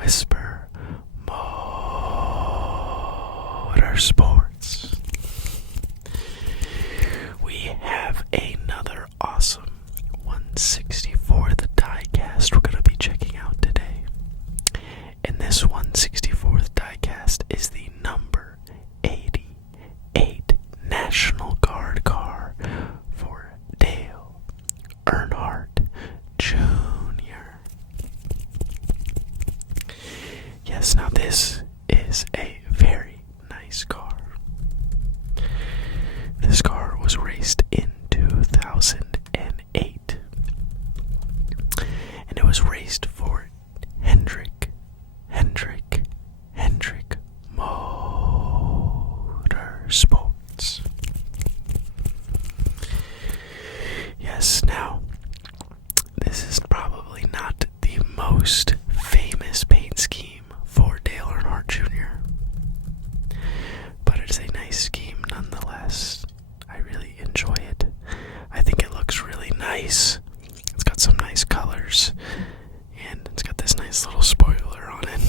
Whisper Motorsports. We have another awesome 164 the Diecast we're going to be checking out today. And this 164th Diecast is the number 88 National Guard car for Dale Earnhardt Jr. Yes, now this is a very nice car. This car was raced in 2008. And it was raced for Hendrick Motorsports. Yes, now, this is probably not the most famous paint scheme for Dale Earnhardt Jr., but it's a nice scheme nonetheless. I really enjoy it. I think it looks really nice. It's got some nice colors, and it's got this nice little spoiler on it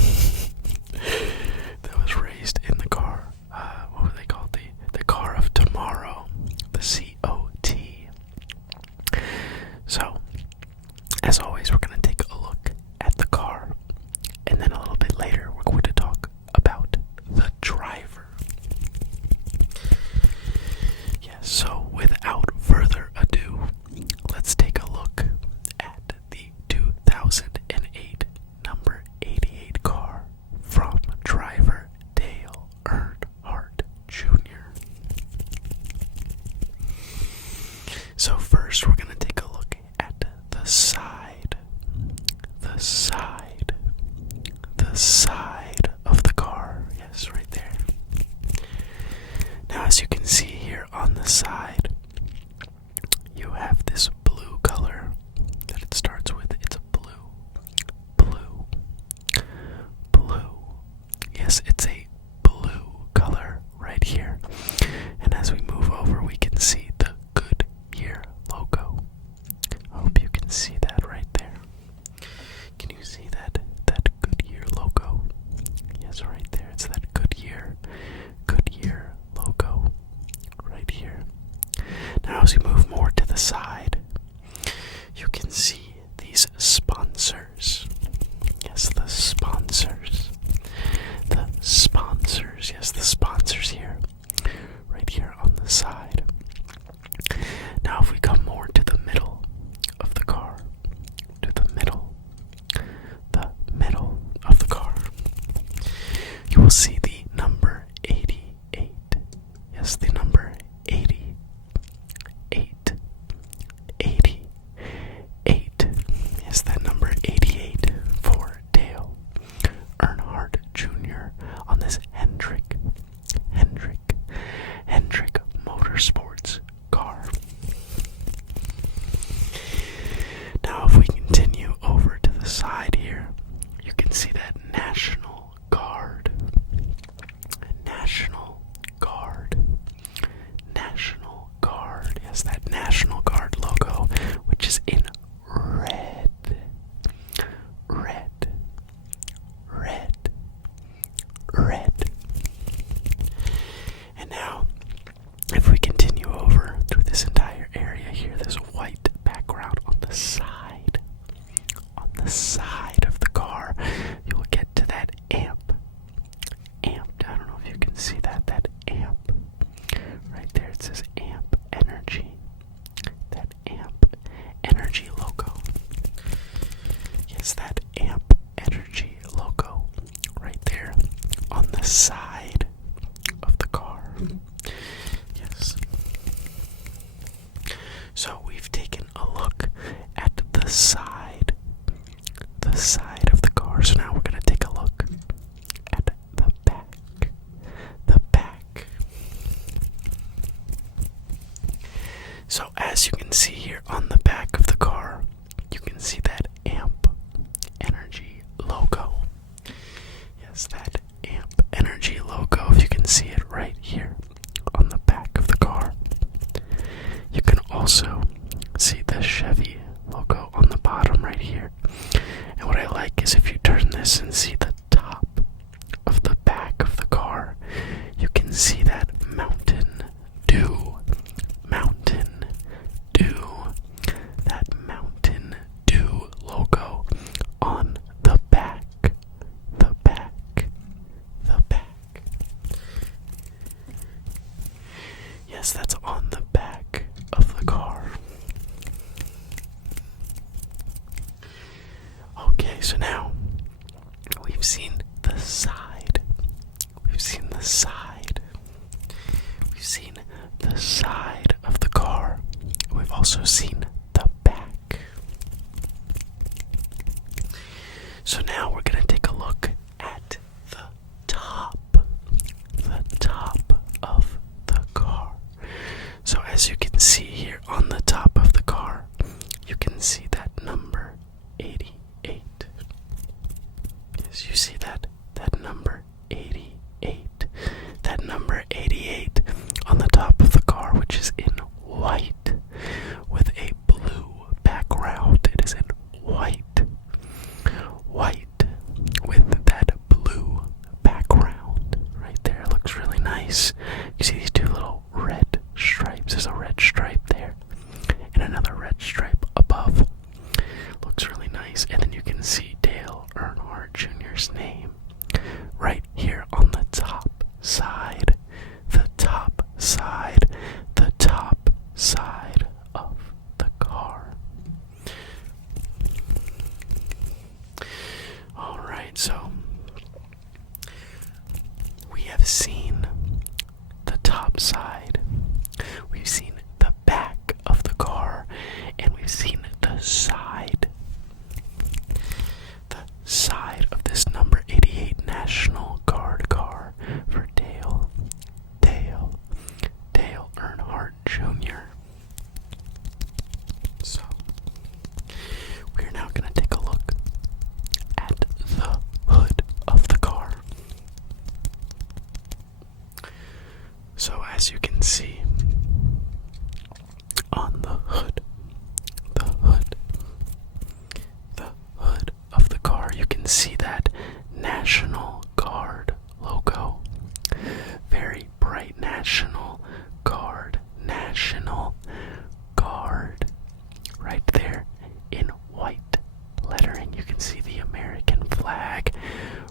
that was raised in the car. What were they called? The car of tomorrow, the COT. So, as always, we're going to take a look at the car, and then a little bit later, we're going to talk about the driver. Yes, so without further ado, let's take a look at the 2008 number 88 car from driver Dale Earnhardt Jr. So first, we're going to take a look at the side of the car. Yes, right there. Now, as you can see here on the side, you have this blue color that it starts with. It's a blue. Yes, it's a blue color right here. And as we move over, we can see the Goodyear logo. I hope you can see that right there. Can you see that Goodyear logo? Yes, right there. It's that Goodyear logo right here. Now, as we move more to the side, you can see these sponsors. Yes, the sponsors. Yes, the sponsors here. Right here on the side. Now, if we come more to the middle of the car, of the car, you will see the number 88. Yes, the number 88. 88. Yes, that number 88 for Dale Earnhardt Jr. on this Hendrick Motorsports car. Now, if we continue over to the side here, you can see that National Guard. Yes, that National Guard logo, which is in red. And now, if we continue over through this entire area here, there's a white background on the side of the car. You will get to that amp. I don't know if you can see that amp. Right there, it says amp energy. That amp energy logo. Yes, that amp energy logo right there on the side of the car. Yes. So we've taken a look at the side of the car. So now we're going to take a look at the back. So as you can see here on the back of the car, you can see that amp energy logo. Yes, that amp energy logo, if you can see it right here on the back of the car. You can also see the Chevy logo on the bottom right here. And what I like is if you turn this and see the So now, we've seen the side. We've seen the side. We've seen the side of the car. We've also seen the back. So now we're going to take a look at the top of the car. So as you can see here on the top of the car, you can see that number 88. Yes, you see that number 88. That number 88 on the top of the car, which is in white with a blue background. It is in white with that blue background right there. It looks really nice. You see these two little red stripes. There's a red stripe there and another red stripe above. Looks really nice. And then you can see Dale Earnhardt Jr.'s name right here on the top side. The top side of the car. Alright, so we have seen the top side, we've seen the back of the car, and we've seen the side of this number 88 National Guard car for Dale Earnhardt Jr. So, we're now going to take a look at the hood of the car. So as you can see on the hood of the car, you can see that National Guard logo. Very bright National Guard right there in white lettering. You can see the American flag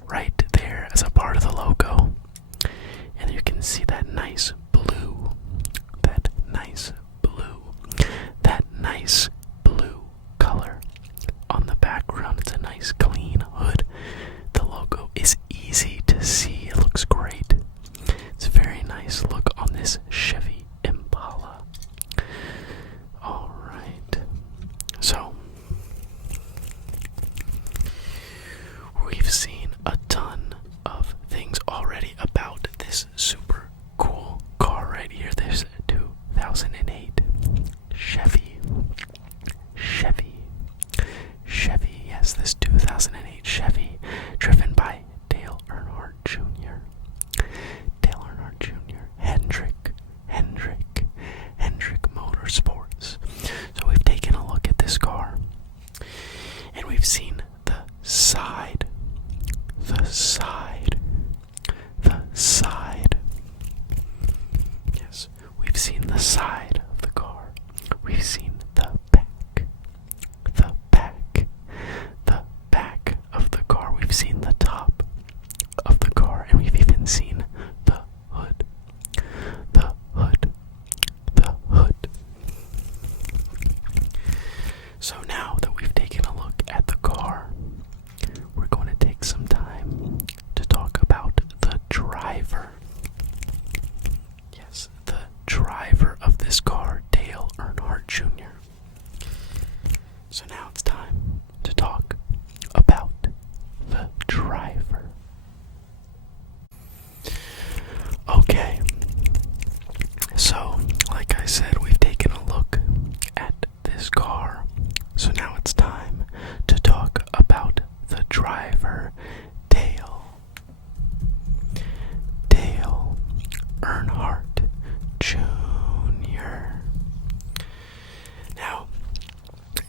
right there as a part of the logo. And you can see that nice blue color on the background. It's a nice clean hood. The logo is easy to see. It looks great. It's a very nice look on this Chevy Impala. Alright. So, we've seen a ton of things already about this super cool car right here. This 2008 Chevy. Yes, this 2008 Chevy, driven by Dale Earnhardt Jr. Hendrick Motorsports. So we've taken a look at this car, and we've seen the side. Yes, we've seen the side of the car. We've seen the back of the car. We've seen the top of the car, and we've even seen the hood. So now that we've taken a look at the car, we're going to take some time to talk about the driver. Yes, the driver of this car, Dale Earnhardt Jr. So now it's time to talk about the driver. Okay, so like I said, we've taken a look at this car. So now it's time to talk about the driver, Dale Earnhardt Jr. Now,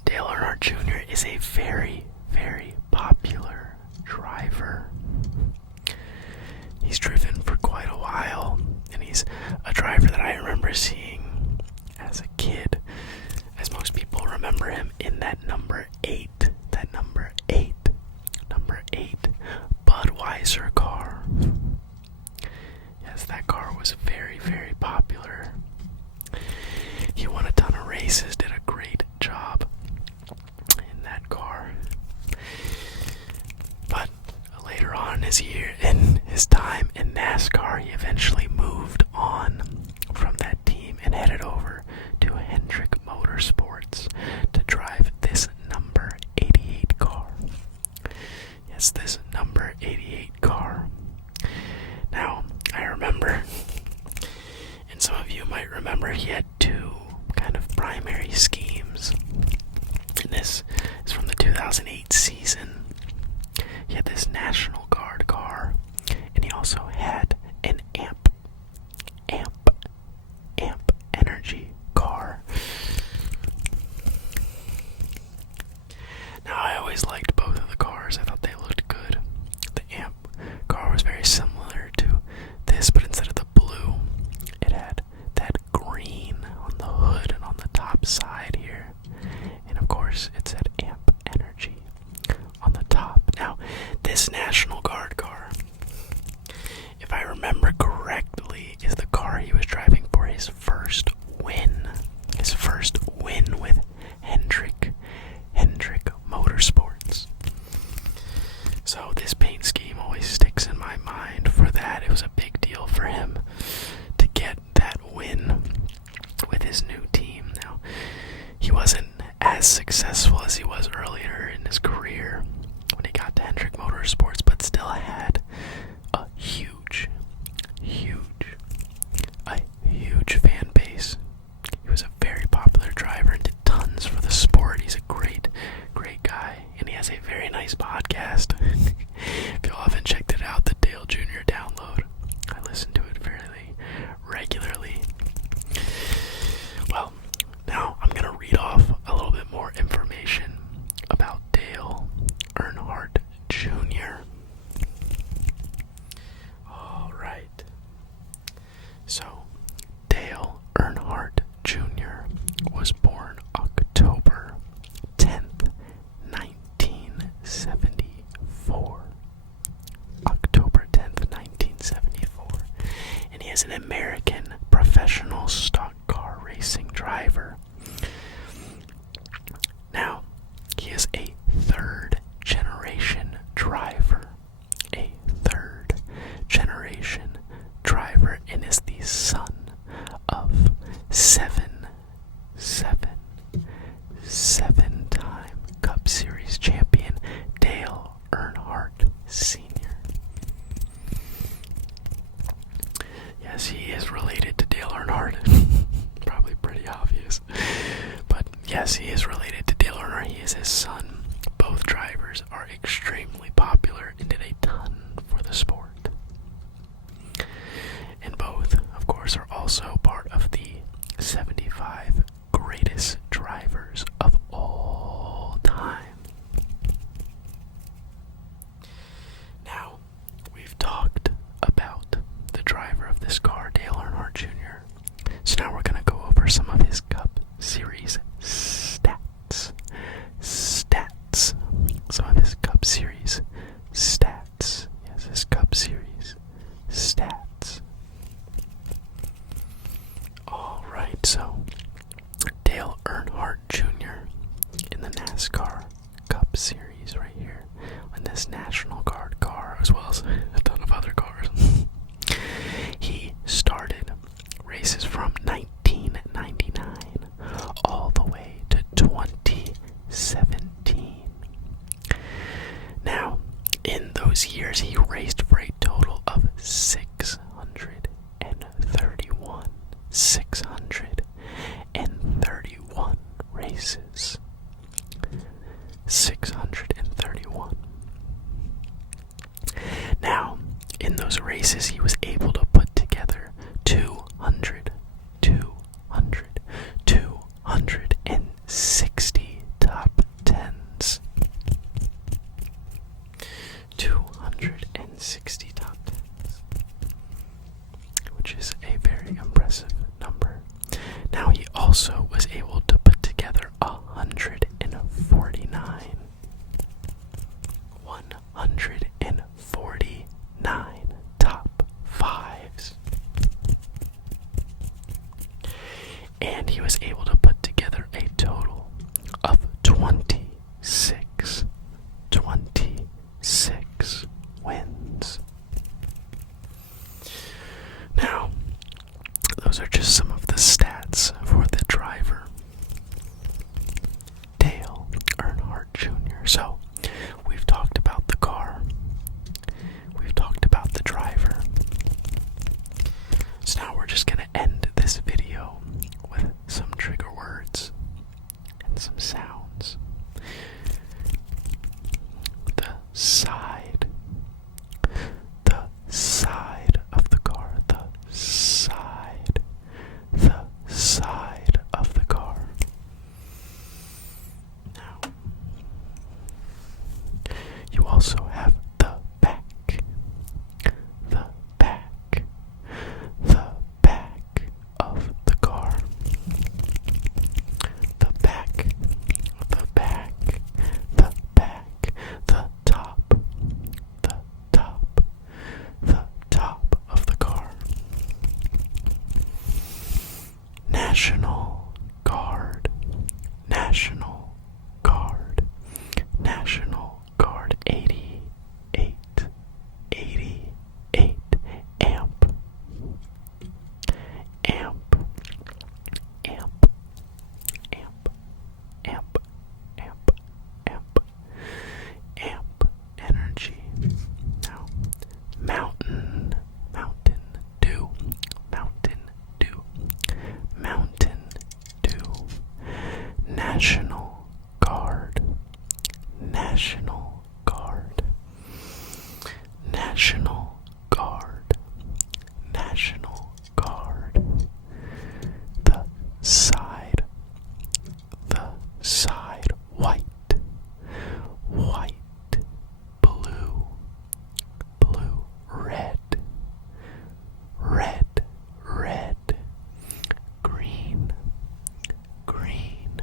Dale Earnhardt Jr. is a very, very popular driver. He's driven for quite a while, and he's a driver that I remember seeing as a kid, as most people remember him in that number 8 Budweiser car. Yes, that car was very, very popular. He won a ton of races, did a great job in that car. his time in NASCAR, he eventually moved on from that team and headed over to Hendrick Motorsports to drive this number 88 car. Yes, this number 88 car. Now, I remember, and some of you might remember, he had two kind of primary schemes. And this is from the 2008 season. He had this National Guard car, and he also had an amp energy car. Now, I always liked both of the cars. I thought they looked good. The amp car was very similar to this, but instead of the blue, it had that green on the hood and on the top side here. And of course, it said amp energy on the top. Now, this National Guard car, if I remember correctly, is the car he was driving for his first win. His first win with Hendrick Motorsports. So this paint scheme always sticks in my mind for that. It was a big deal for him to get that win with his new team. Now, he wasn't as successful as he was earlier in his career when he got to Hendrick Motorsports, but still had a huge fan base. He was a very popular driver and did tons for the sport. He's a great guy, and he has a very nice podcast. If y'all haven't checked it out, the Dale Jr. Download, I listen to it fairly regularly. Well, now I'm going to read off a little bit more information about Dale Earnhardt Jr. Alright. So, Dale Earnhardt Jr. was born October 10th, 1974. October 10th, 1974. And he is an American professional stock car racing driver. Now, he is a third generation driver. A third generation driver, and is the son of seven-time Cup Series champion Dale Earnhardt Sr. Yes, he is related to Dale Earnhardt. Probably pretty obvious. But yes, he is related to Dale Earnhardt. He is his son. Both drivers are extremely popular and did a ton for the sport. And both, of course, are also part of the 75 greatest drivers of all time. Now, we've talked about the driver of this car, Dale Earnhardt Jr. So now we're going to go over some of his Cup Series stats. Some of his Cup Series stats. Yes, his Cup Series stats. Alright, so Dale Earnhardt Jr. in the NASCAR Cup Series right here, in this National Guard car, as well as a ton of other cars. He started races from 1999 all the way to 2017. Now, in those years, he raced for a total of 631 races. 631. Now, in those races, he was able to put together 260 top 10s. 260 top 10s, which is a very impressive number. Now, he also was able to put together 149 top 5s. And he was able to put together a total of 26 wins. side. The side of the car. The side. The side of the car. Now, you also have the back. The back. The back of the car. The back. The back. The back. The top. The top. The top of the car. National Guard. National Guard. National Guard 88. 88 amp. Amp. Amp. Amp. Amp. Amp. Amp. Amp energy. Now, Mountain Dew. Mountain Dew. Mountain Dew. National Guard. National Guard. National Guard. National Guard. The side. The side. White. White. Blue. Blue. Red. Red. Red. Green. Green.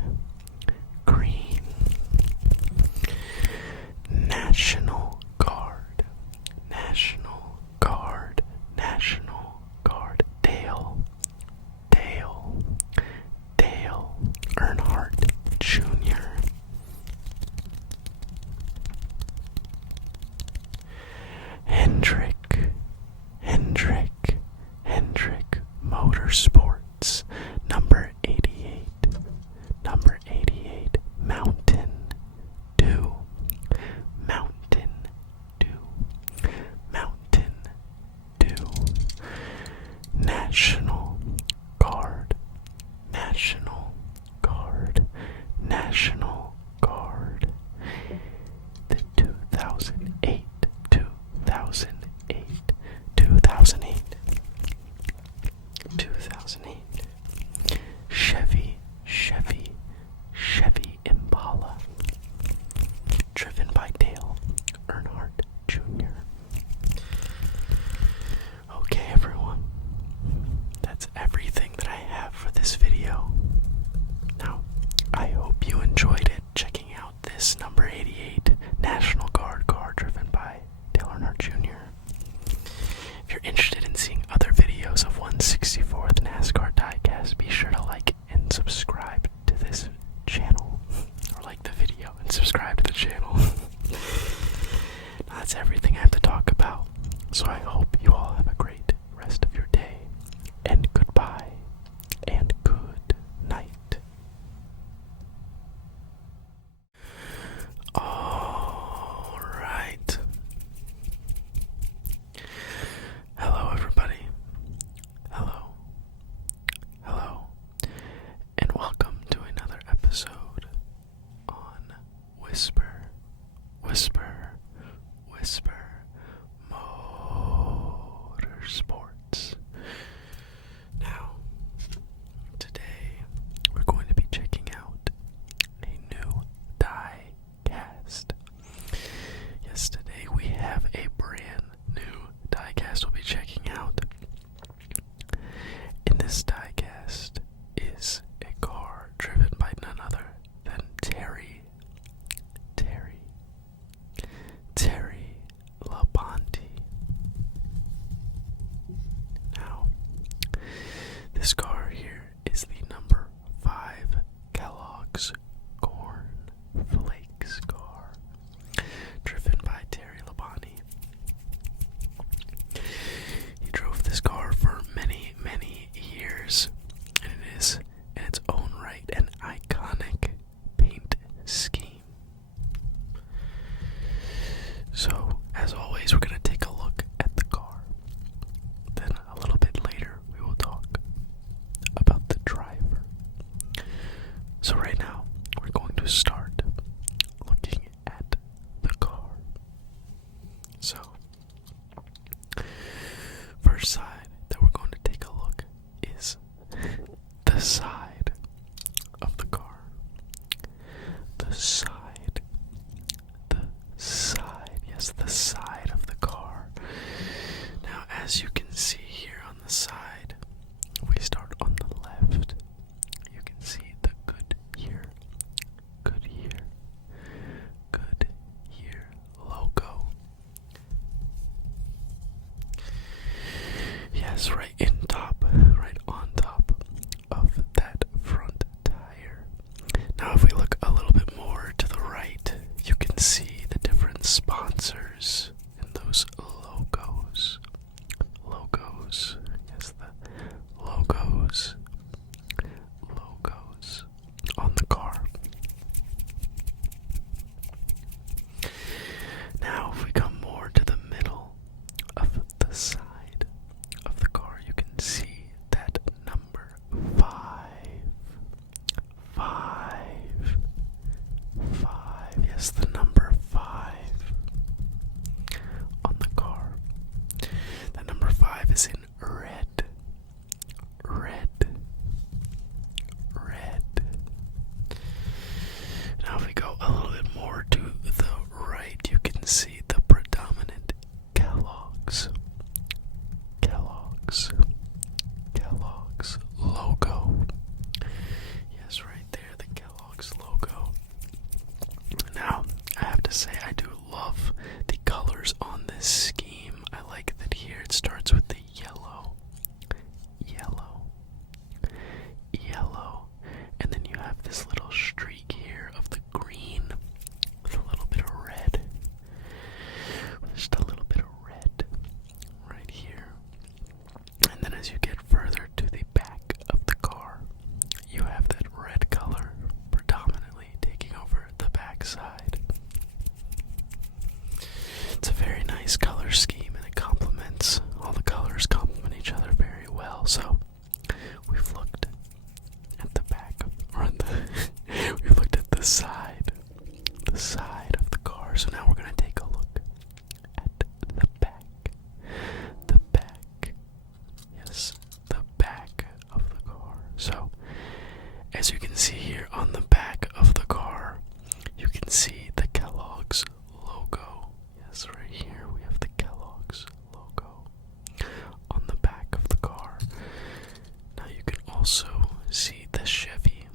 Green. National Guard. National Guard. National Guard. Dale. Dale. Dale. Earnhardt Jr. Hendrick. Hendrick. Hendrick Motorsports. Number 88. Number 88. Mountain Dew. Mountain Dew. Mountain Dew. National Guard. National Guard. National Guard. The 2008. 2008. 2008. 2008. Chevy Impala. Driven by Dale Earnhardt Jr. Okay, everyone. That's everything that I have for this video. Now, I hope you enjoyed it, checking out this number 88 National Guard car driven by Dale Earnhardt Jr. If you're interested in seeing other videos of 164th Nascar Diecast, be sure to like and subscribe to this channel. Or like the video and subscribe to the channel. Now, that's everything I have to talk about. So I hope you all have a great rest of your day. And goodbye. And good night. All right. Hello, everybody. Hello. Hello. And welcome to another episode on Whisper, Whisper, Whisper Motorsports. Now, today we're going to be checking out a new diecast. Yes, today we have a brand new diecast we'll be checking out. And this diecast is a car driven by none other than Terry Labonte. Now, this car here is the number 5 Kellogg's Corn Flakes car, driven by Terry Labonte. He drove this car for many, many years, and it is, in its own right, an iconic paint scheme. So, as always, we're going to take a look at the car. Then, a little bit later, we will talk about the driver. So right now, we're going to start looking at the car. Yes, the side of the car. Now, as you can see here on the side, we start on the left. You can see the Goodyear logo. Yes, right on top of that front tire. Now, if we look a little bit more to the right, you can see the different sponsors in those logos. Yes, the logos on the car. Now, if we come more to the middle of the side of the car, you can see that number 5. Yes, the number 5 on the car. That number 5 is in red. Now, if we go a little bit more to the right, you can see the predominant Kellogg's logo. Yes, right there, the Kellogg's logo. Now, I have to say, I do love the colors on this scheme. I like that here it starts with the yellow, and then you have this little streak here of the green with a little bit of red. Just a little bit of red right here. And then as you get further to the back of the car, you have that red color predominantly taking over the back side. It's a very nice color scheme, and it complements, all the colors complement each other very well. So we've looked at the back we've looked at the side of the car. So now we're going to take a look at the back. Yes, the back of the car. So as you can see here on the back of the car, you can see the Kellogg's logo. Yes, right here we have the Kellogg's logo on the back of the car. Now you can also see the Chevy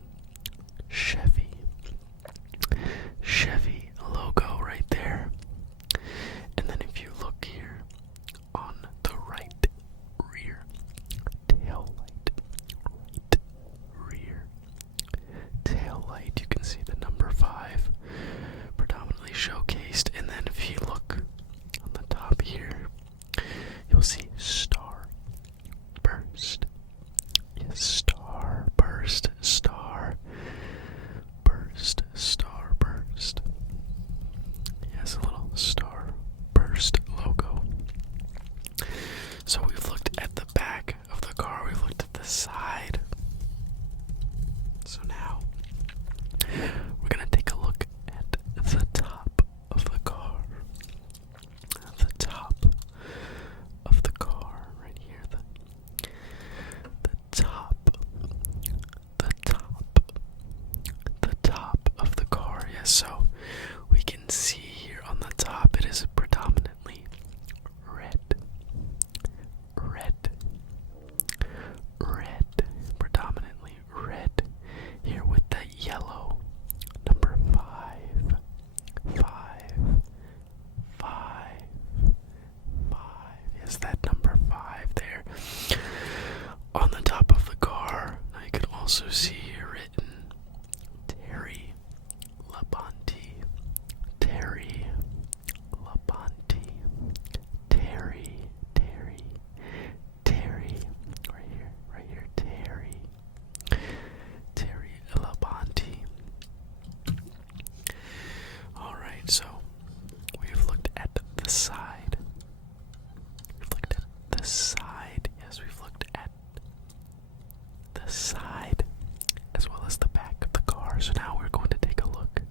logo right there. And then if you look here on the right rear tail light, you can see the number 5 predominantly showcased. And then if you look on the top here, you'll see Starburst. Yes, Starburst. Yes, a little Starburst logo. So we've looked at the back of the car, we've looked at the side. So now we're going to take a look at the top of the car. The top of the car right here. The top of the car. Yes, so we can see here on the top it is predominantly red, predominantly red here with that yellow number 5. Yes, that number 5 there on the top of the car. Now you can also see here written Terry Labonte, right here, Terry Labonte. Alright, so we've looked at the side. Yes, we've looked at the side as well as the back of the car. So now we're going to take a look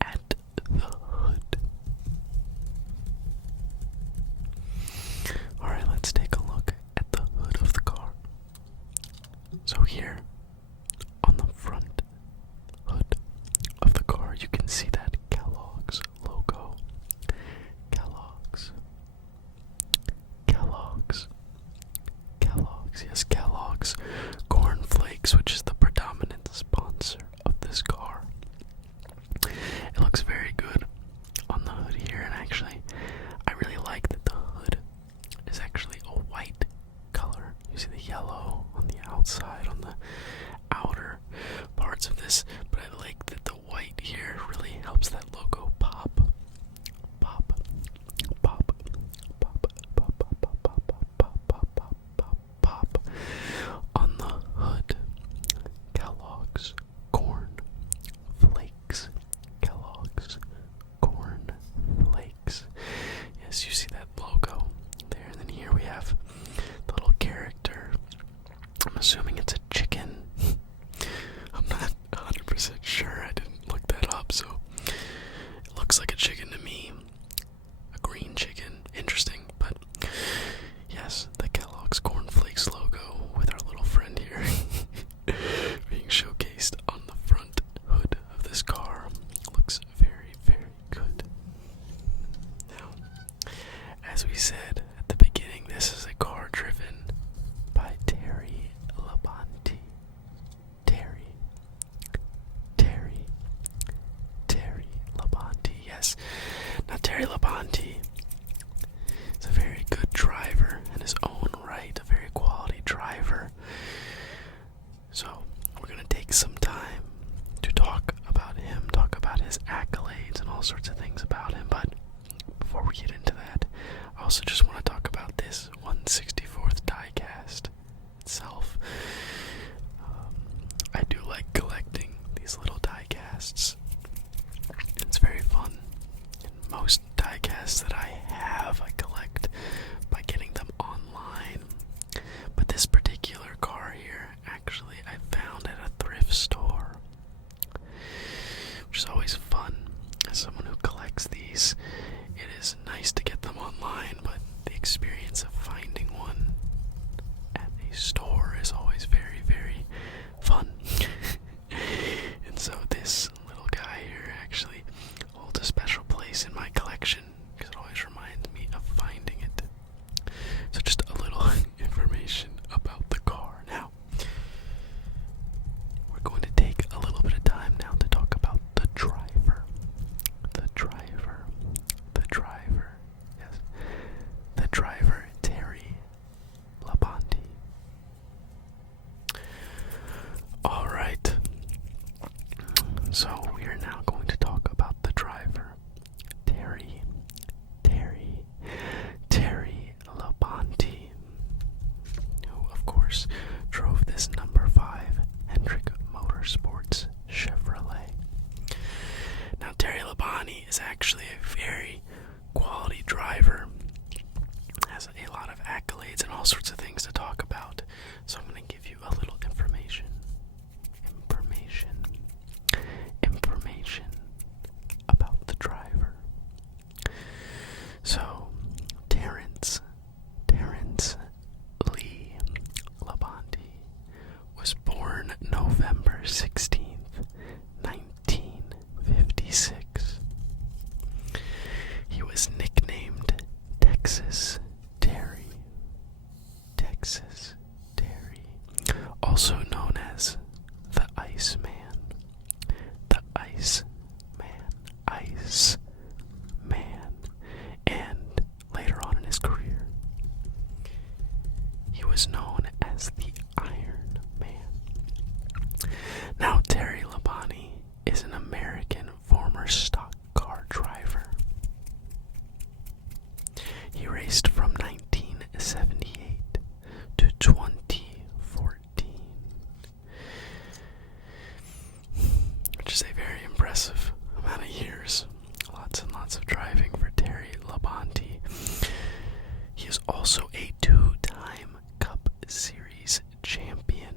at the hood. Alright, let's take a look at the hood of the car. So here on the front hood of the car, you can see that Kellogg's logo. as we said at the beginning, this is a car driven by Terry Labonte. Terry Labonte, yes. Now, Terry Labonte is a very good driver in his own right, a very quality driver. So, we're going to take some time to talk about him, talk about his accolades and all sorts of things about him. But before we get into that, I also just want to talk about this 164th diecast itself. I do like collecting these little diecasts. It's very fun. And most diecasts that I have, I collect by getting them online. But this particular car here, actually, I found at a thrift store, which is always fun. As someone who collects these, it is nice to get them online, but the experience of finding one at a store is always very, very fun. And so this little guy here actually holds a special place in my collection because it always reminds me of finding it. So just a little information about the car. Now, we're going to take a little bit of time now to talk about the driver. Yes. The driver, Terry Labonte. Alright. So we are now going to talk about the driver, Terry Labonte, who of course drove this number 5 Hendrick Motorsports Chevrolet. Now, Terry Labonte is actually a very quality driver, has a lot of accolades and all sorts of things to talk about. So I'm going to give you a little information about the driver. So, Terrence Lee Labonte was born November 16th, 1956. He was nicknamed Texas Terry, also known as the Iceman, and later on in his career, he was known as the Iron Man. Now, Terry Labonte is an American former stock car driver. He raced from 1978 to 2014, which is a very impressive amount of years. Lots and lots of driving for Terry Labonte. He is also a two-time Cup Series champion.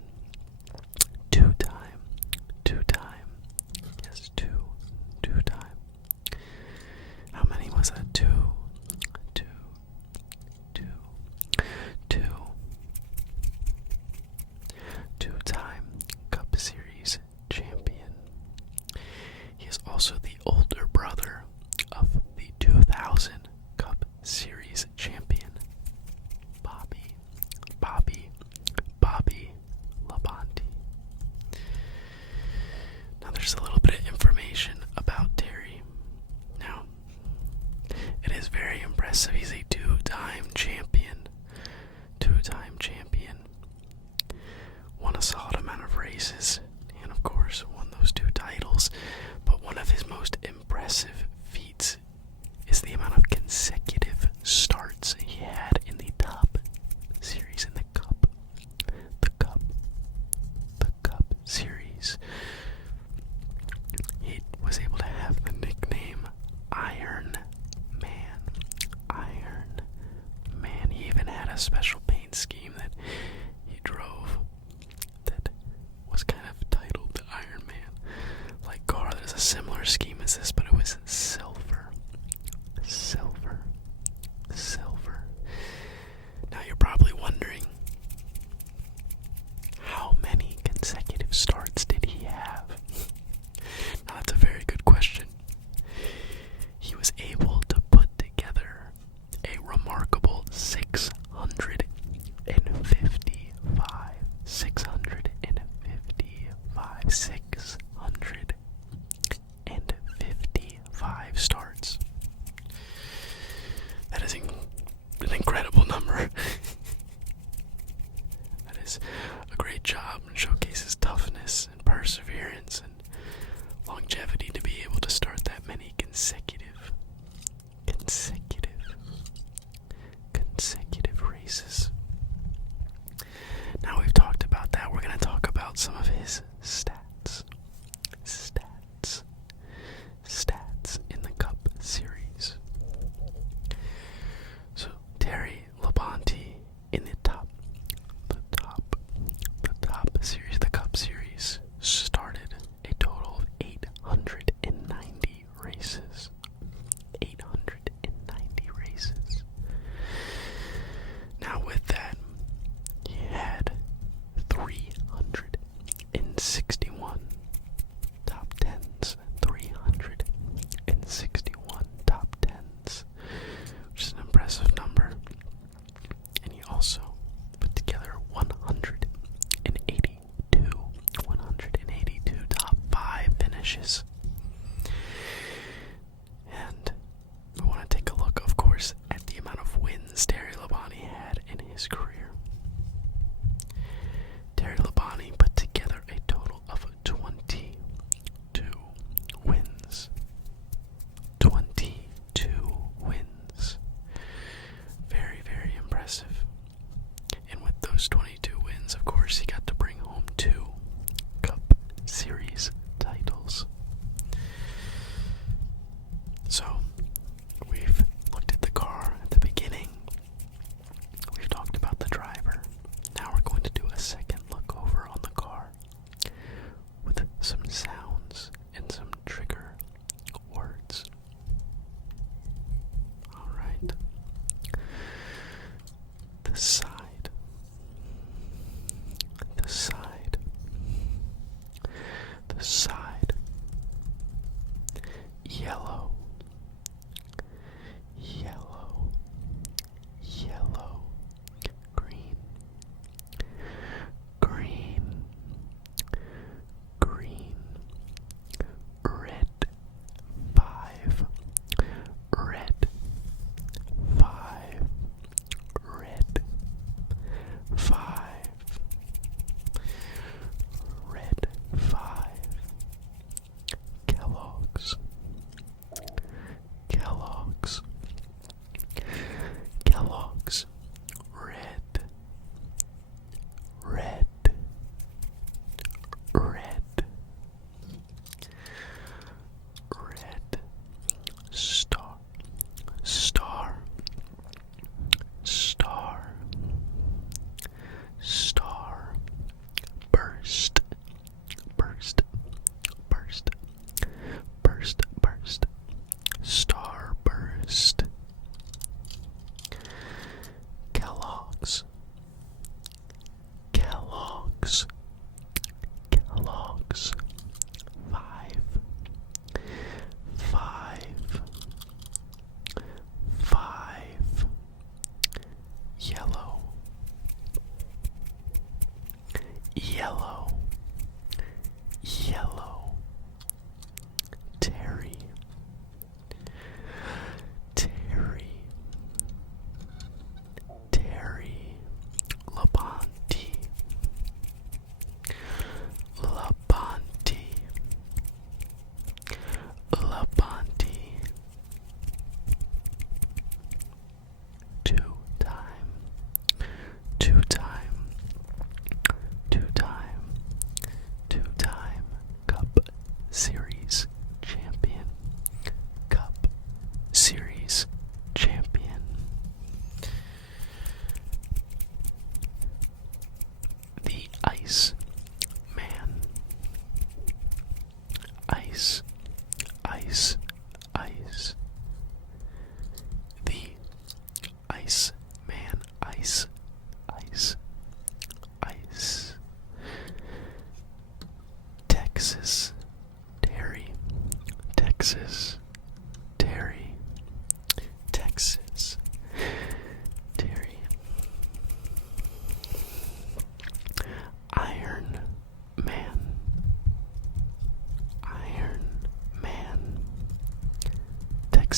Two-time. Yes, two-time. How many was that? Two. Two-time Cup Series champion. He is also the older brother of the 2000 Cup Series champion, Bobby Labonte. Now, there's a little bit of information about Terry. Now, it is very impressive. He's a two-time champion. Won a solid amount of races, and of course won those 2 titles. But one of his most impressive feats is the amount of consecutive starts he had in the top series, in the Cup Series. He was able to have the nickname Iron Man. He even had a special paint scheme that he drove that was kind of titled the Iron Man like car. There's a similar scheme as this, but it was silver. Now, you're probably wondering, how many consecutive starts did he have? Now, that's a very good question. He was able to put together a remarkable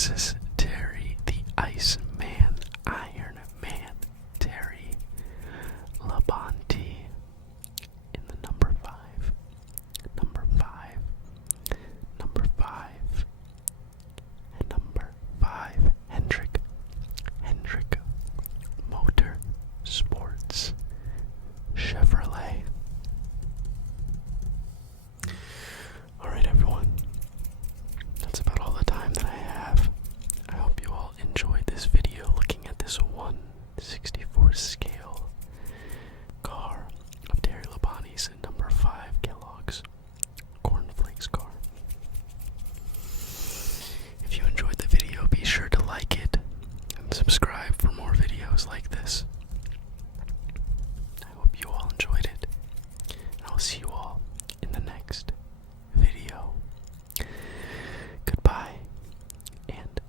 versus Terry, the Iceman, Iron Man, Terry Labonte in the number 5, number 5, number 5, and number 5, Hendrick Motor Sports Chevrolet. Alright everyone, that's about all the time that I have. I hope you all enjoyed this video looking at this 1/64 scale car of Terry Labonte's number 5 Kellogg's Corn Flakes car. If you enjoyed the video, be sure to like it and subscribe for more videos like this. I hope you all enjoyed it, and I'll see you all in the next video. Goodbye and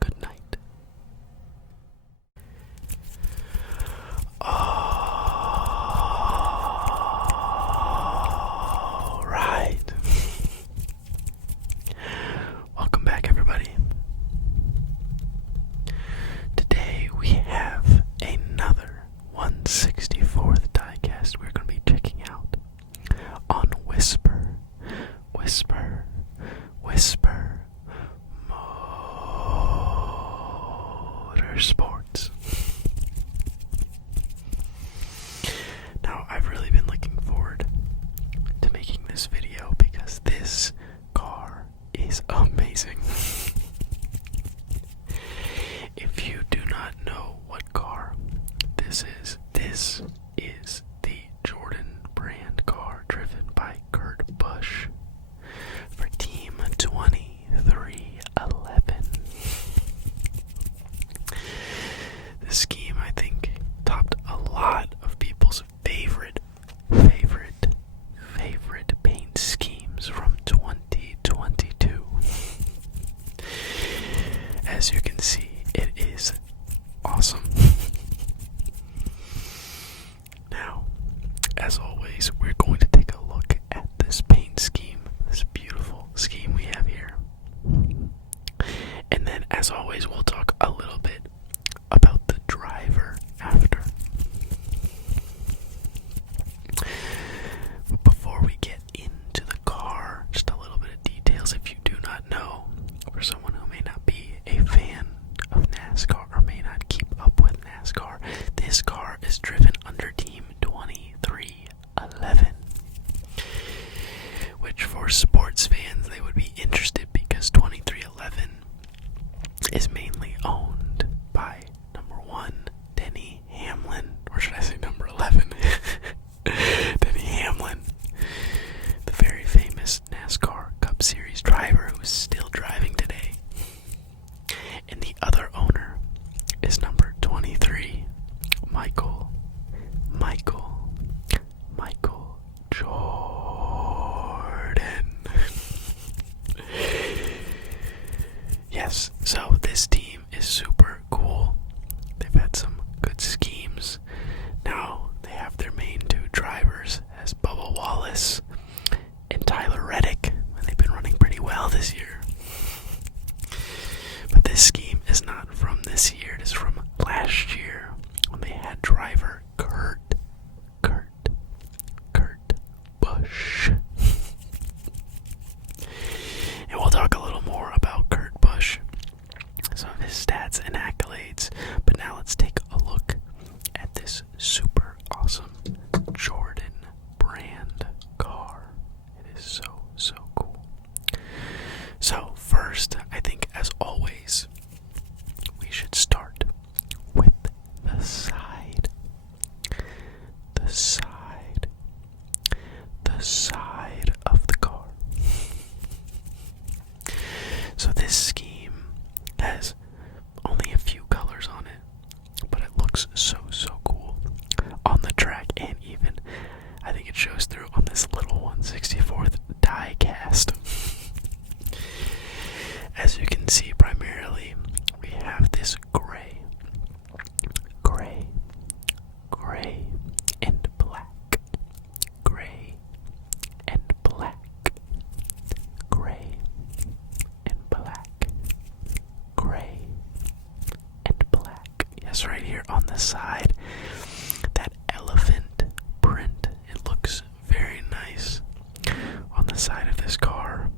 good night. All right. Welcome back, everybody. Today we have another 1/64th diecast we're going to be checking out on Whisper Motorsports. Now, I've really been looking forward to making this video because this car is amazing. If you do not know what car this is the Jordan brand car driven by Kurt Busch for Team 2311. This scheme, I think, topped a lot of people's favorite paint schemes from 2022. As you can see, it is awesome. Now, as always, we're going to take a look at this paint scheme, this beautiful scheme we have here. And then, as always, we'll talk a little bit about the driver after. But before we get into the car, just a little bit of details if you do not know, for someone who may not be a fan of NASCAR or may not keep up with NASCAR, this car is driven under Team 2311, which for sports fans they would be interested because 2311 is mainly owned by number 1 Denny Hamlin, or should I say number 11? Denny Hamlin, the very famous NASCAR Cup Series driver who is still driving today. And the other owner is number 23, Michael Jordan. Yes, so this team is super cool. They've had some good schemes. Now they have their main 2 drivers as Bubba Wallace and Tyler Reddick, and they've been running pretty well this year. But this scheme is not from this year, it is from last year when they had driver Kurt Busch. And we'll talk a little more about Kurt Busch, some of his stats and accolades. But now let's take a look at this super awesome Jordan brand car. It is so cool. So first, I think as always, we should start with the side of the car. So this scheme has only a few colors on it, but it looks so cool on the track, and even I think it shows through on this little 1/64th diecast. Yes, right here on the side, that elephant print. It looks very nice on the side of this car.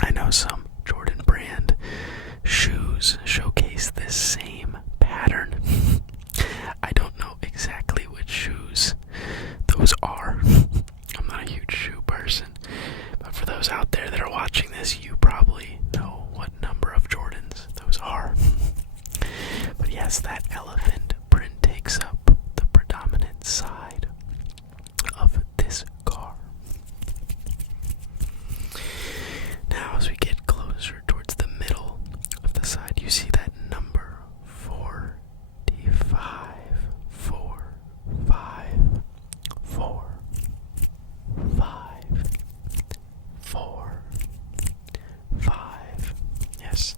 I know some Jordan brand shoes showcase this same pattern. I don't know exactly which shoes those are. I'm not a huge shoe person, but for those out there that are watching this, you probably know what number of Jordans those are. But yes, that elephant print takes up the predominant side of this car. Now, as we get closer towards the middle of the side, you see that number 45. 4, 5, 4, 5, 4, 5. Yes,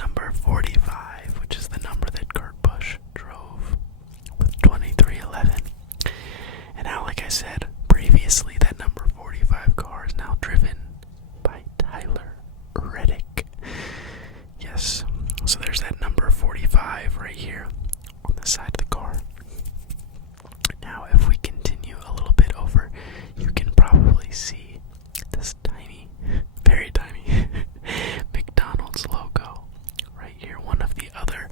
number 45, which is the number that Busch drove with 2311. And now, like I said previously, that number 45 car is now driven by Tyler Reddick. Yes, so there's that number 45 right here on the side of the car. Now, if we continue a little bit over, you can probably see this tiny, very tiny McDonald's logo right here. One of the other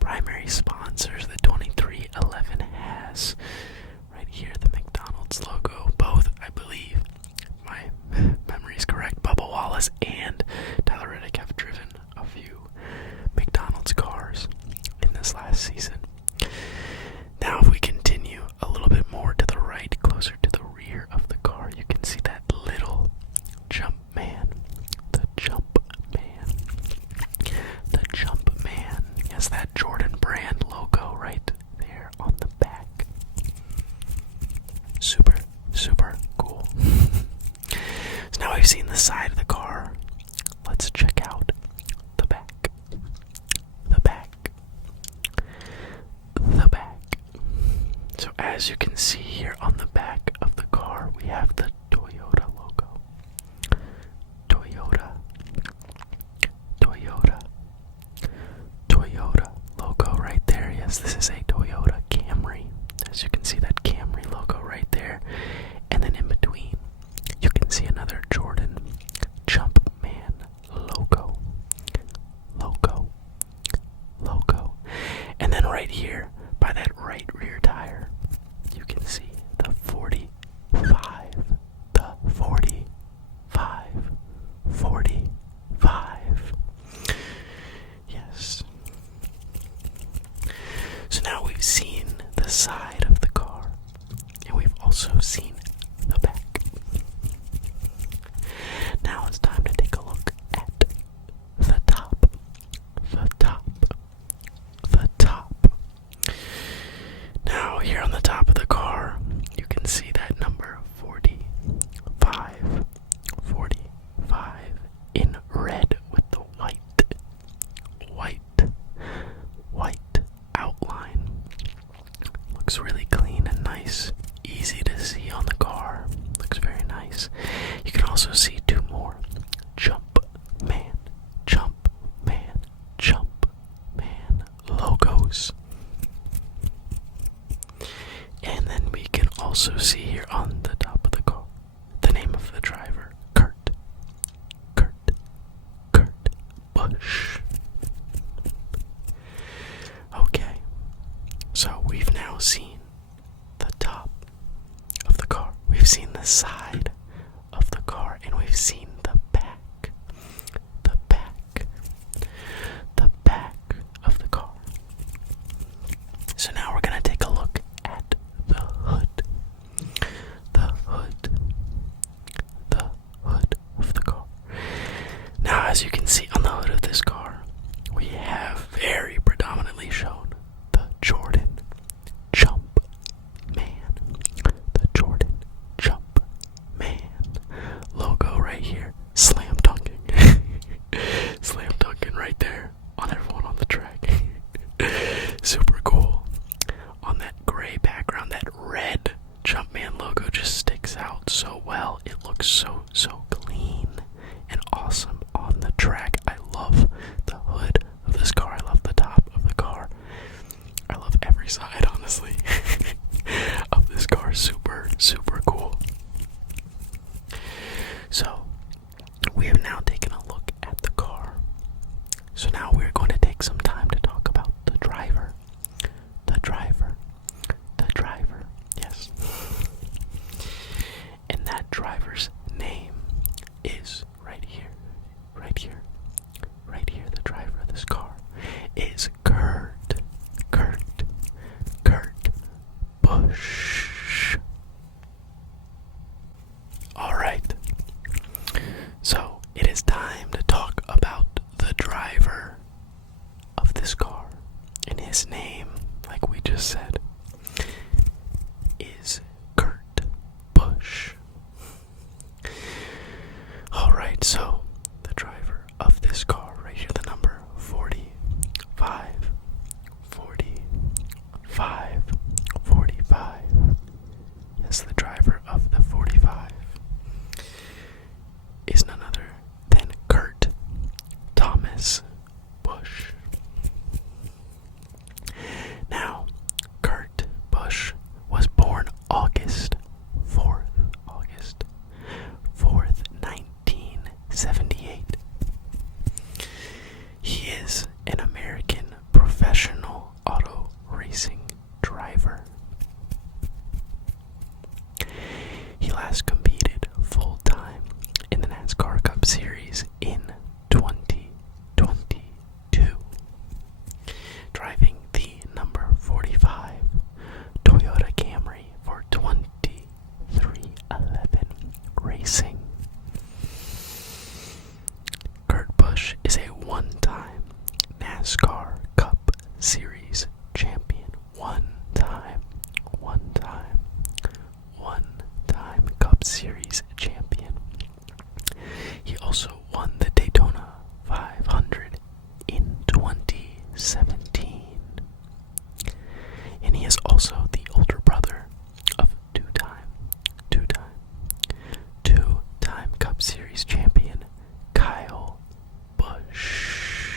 primary sponsors that 2311 has. Right here, the McDonald's logo. Both, I believe, if my memory is correct, Bubba Wallace and Tyler Reddick have driven a few McDonald's cars in this last season. Now, if we continue a little bit more to the right, closer to the rear of the car, you can see that little jump man. The jump man. The jump man. Yes, that Jordan brand logo right there on the back. Super, super cool. So now we've seen the side of the car. Let's check out the back. The back. The back. So as you can see here on the back of the car, we have the Toyota logo. Toyota. Toyota. Toyota logo right there. Yes, this is a Toyota Camry. As you can see that Camry logo right there. And then in between, you can see another Jordan Jumpman logo. Logo. Logo. And then right here, by that right rear tire, you can see the 45. The 45. 45. Yes. So now we've seen the side of the car, and we've also seen the back. Now it's time to take a look at the top. The top. The top. Now, here on the top of the car, you can see that number 45. 45 in red with the white outline. Looks really clean and nice. Easy to see on the car. Looks very nice. You can also see two more. Jump Man logos. And then we can also see here on the top of the car the name of the driver, Kurt Busch. Okay, so we've now seen the top of the car, we've seen the side of the car, and we've seen the back. The back of the car. So now we're going to take a look at the hood. The hood of the car. Now, as you can see on the hood of this car, we have very predominantly shown the Jordan Jump Man. The Jordan Jump Man logo right here. we're going to take some time to talk about the driver. The driver. The driver. Yes. And that driver's name is right here. Right here. Right here. The driver of this car is Kurt Busch. Alright. So, it is time to talk about the driver of this car. And his name, like we just said, is Kurt Busch. Alright, so the driver of this car, right here, the number 45. Yes, the driver of the 45 is none other than Kurt Thomas Busch. Now, Kurt Busch was born August 4th, 1978. He is an American professional auto racing driver. He last competed full-time in the Nascar Cup Series in 2022, driving the number 45 Toyota Camry for 2311 Racing. Kurt Busch is a one-time NASCAR Cup Series champion. One-time Cup Series champion. He also won the Daytona 500 in 2017. And he is also the older brother of two-time Cup Series champion Kyle Busch.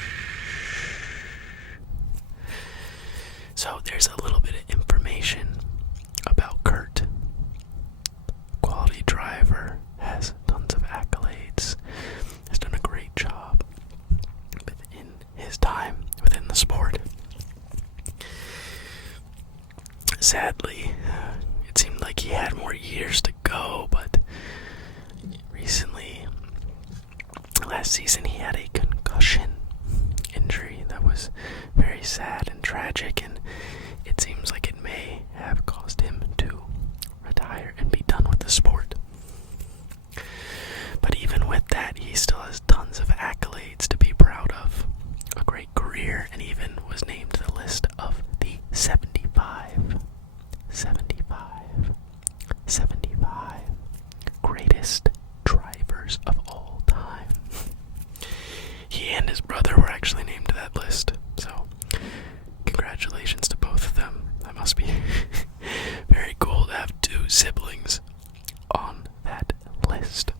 So there's a little bit of information about Kurt. Quality driver, has tons of accolades, has done a great job within his time within the sport. Sadly, it seemed like he had more years to go, but recently, last season, he had a concussion injury that was very sad and tragic, and it seems like it may have caused him to retire and be done with the sport. But even with that, he still has tons of accolades to be proud of. A great career, and even was named to the list of the 75 greatest drivers of all time. He and his brother were actually named to that list, so congratulations to both of them. That must be very cool to have two siblings on that list.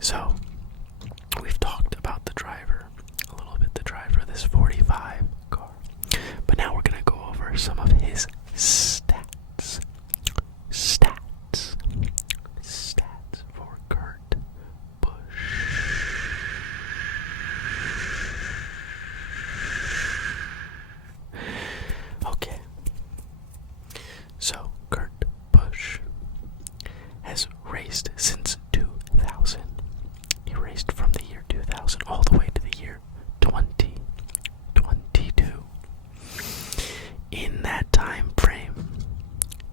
So, we've talked about the driver, a little bit, the driver of this 45 car. But now we're going to go over some of his stats for Kurt Busch. Okay. So, Kurt Busch has raced since 2000. He raced from the year 2000 all the way to the year 2022. In that time frame,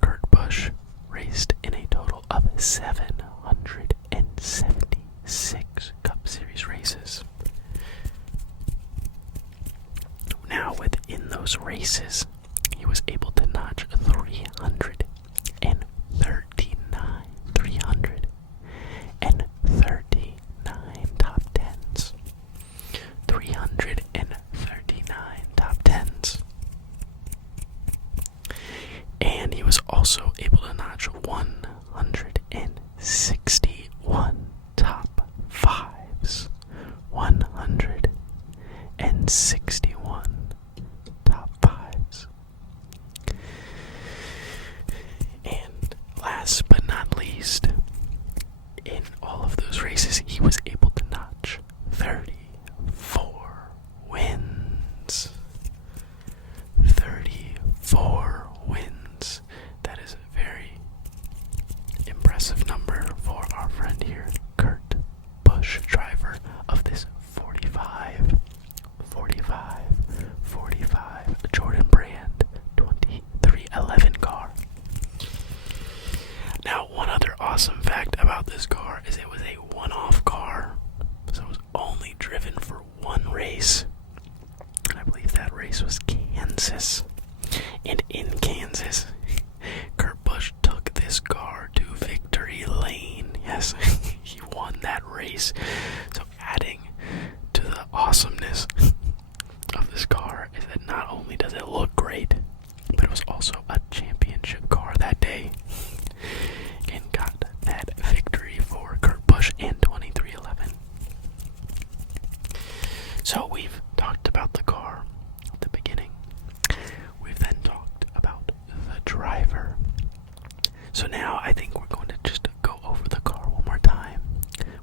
Kurt Busch raced in a total of 776 Cup Series races. Now, within those races, he was able to notch 339 top tens. 339 top tens. And he was also able to notch 161 top fives. 161 top fives. And last but not least, in all of those races, he was able to notch 35 wins. 34 wins. That is a very impressive number for our friend here, Kurt Busch, driver of this 45 Jordan Brand 2311 car. Now, one other awesome fact about this car is it was a one-off car, so it was only driven for one race, and I believe that race was Kansas. And in Kansas, Kurt Busch took this car to victory lane. Yes, he won that race. So adding to the awesomeness of this car is that not only does it look great, but it was also a championship car that day, and got that victory for Kurt Busch in 2311. So we've talked about the car at the beginning. We've then talked about the driver. So now I think we're going to just go over the car one more time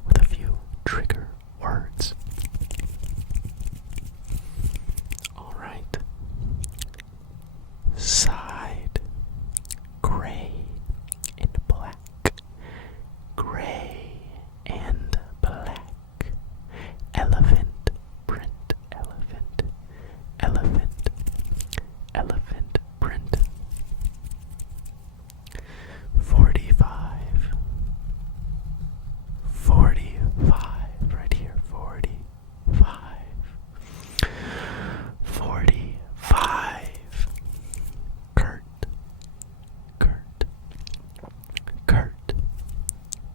with a few trigger words. Alright. Side. Gray and black. Gray and black. Elephant print. Elephant print. 45 right here. 45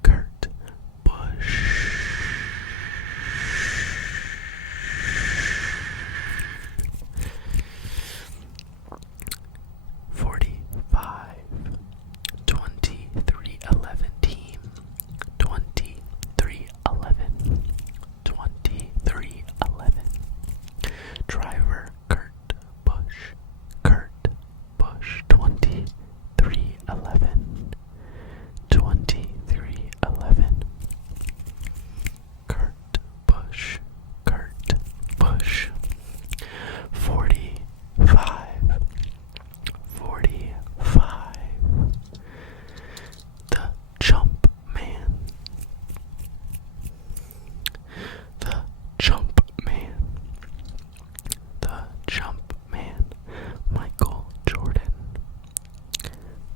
Kurt Busch. 45 2311 team. 2311 driver Kurt Busch. 2311 Kurt Busch. 45 the jump man.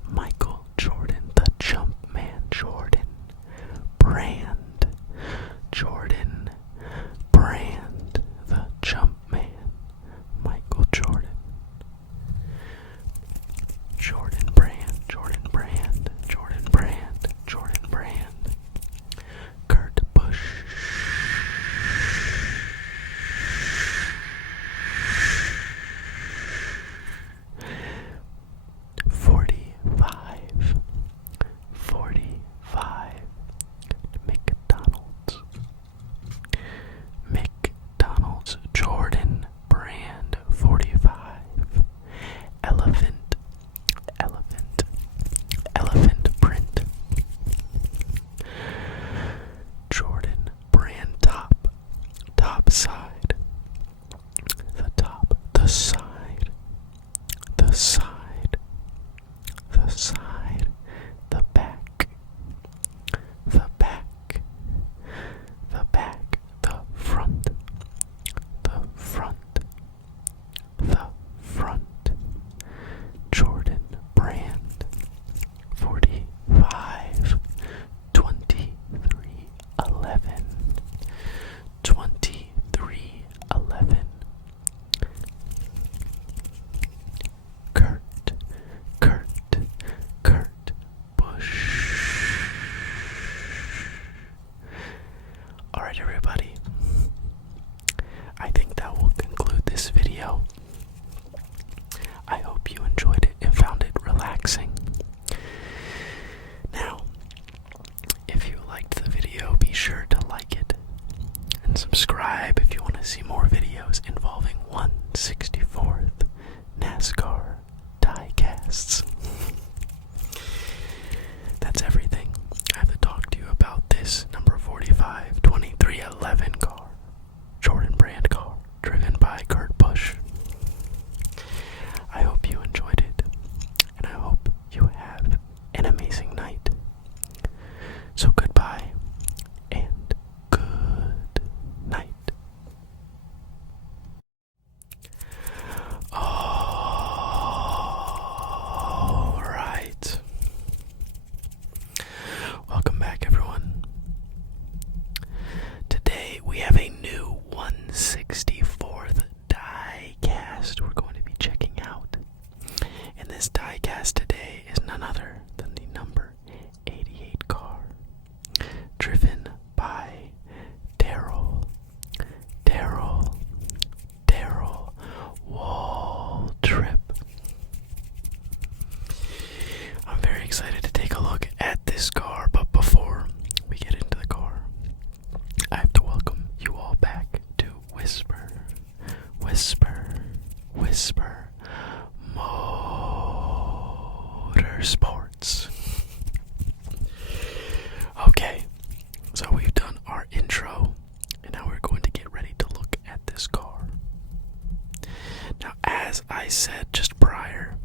Michael Jordan, the jump man. Jordan Brand, the jump man. Michael Jordan. Jordan Brand. Kurt Busch. 45 McDonald's Jordan Brand. 45 Elephant print. Jordan Brand top side. The side. The back. The front. Jordan Brand. 45 2311 Kurt Busch. Alright, everybody. I think that will conclude this video. I hope you enjoyed it and found it relaxing. Now, if you liked the video, be sure to like it and subscribe if you want to see more videos involving 1/64th Nascar Diecasts. That's everything I have to talk to you about this number 45 2311 car, Jordan Brand car, driven by Kurt Busch. Whisper Motorsports. Okay, so we've done our intro, and now we're going to get ready to look at this car. Now, as I said just prior,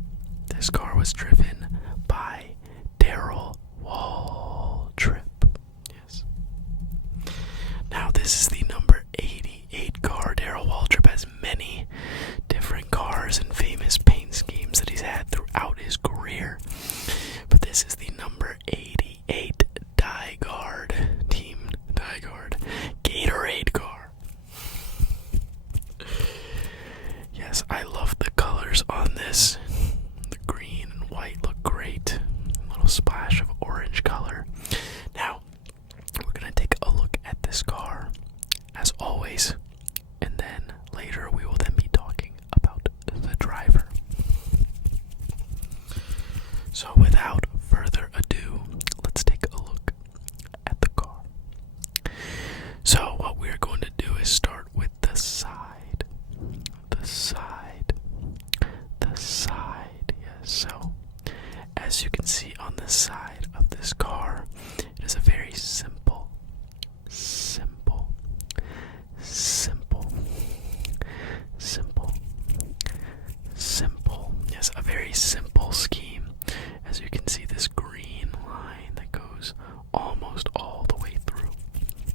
this car was driven by Daryl Waltrip. Yes. Now, this is the number 88 car. Daryl Waltrip has many different cars and famous paint schemes that he's had throughout his career. But this is the number 88 Gatorade car. Yes, I love the colors on this. The green and white look great. A little splash of orange color. Now, we're going to take a look at this car, as always, and then later we will then be talking about the driver. So without further ado, let's take a look at the car. So what we're going to do is start with the side. Yes, so as you can see on the side of this car, it is a very simple, yes, a very simple scheme. As you can see, this green line that goes almost all the way through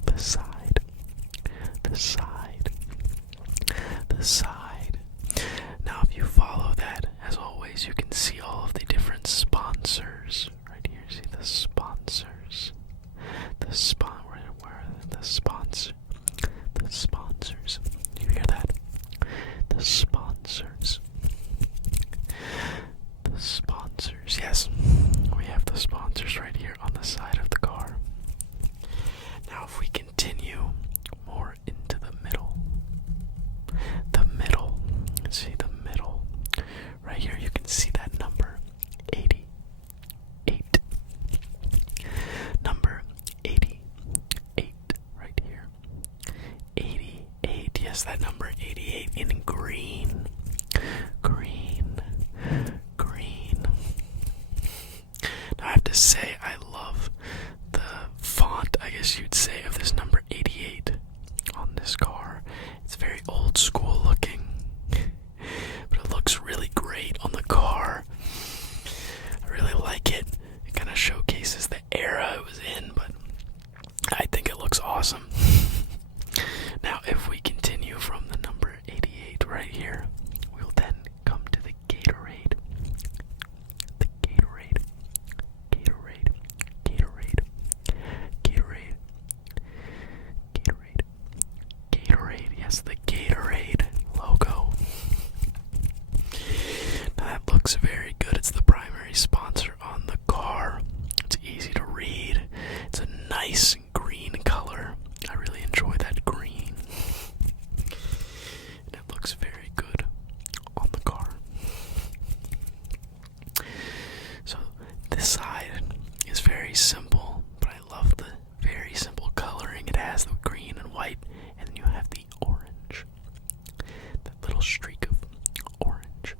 the side. Now, if you follow that, as always, you can see all of the different sponsors right here. See the sponsors. Where are the sponsors? You hear that? The sponsors. Yes, we have the sponsors right here on the side of the car. Now, if we continue more into the middle. See the middle. Right here, you can see that number 88. Number 88 right here. 88, yes, that number 88 in green. Now, I have to say, I love the font, I guess you'd say, of this number 88 on this car. It's very old school looking, but it looks really great on the car. I really like it. It kind of showcases the era it was in, but I think it looks awesome. Now, if we continue from the number 88 right here, we'll then come to the Gatorade. Yes, the Gatorade logo. Now, that looks very good. It's the primary sponsor on the car. It's easy to read. It's a nice green color. I really enjoy that green. And it looks very good on the car. So this side is very simple, but I love the very simple coloring. It has the green and white, and then you have the orange. That little streak of orange.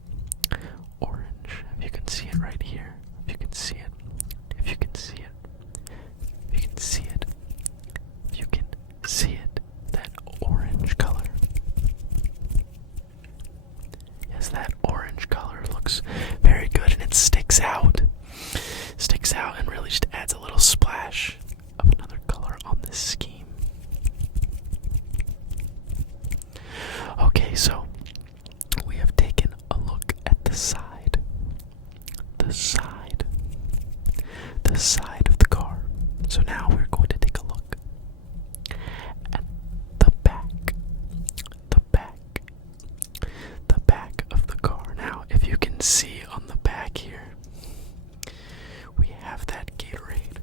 If you can see it right here. If you can see it. That orange color. Yes, that orange color looks very good, and it sticks out and really just adds a little splash of another color on this scheme. Okay, so we have taken a look at the side of the car. So now we're going to take a look at the back of the car. Now, if you can see on the back here, we have that Gatorade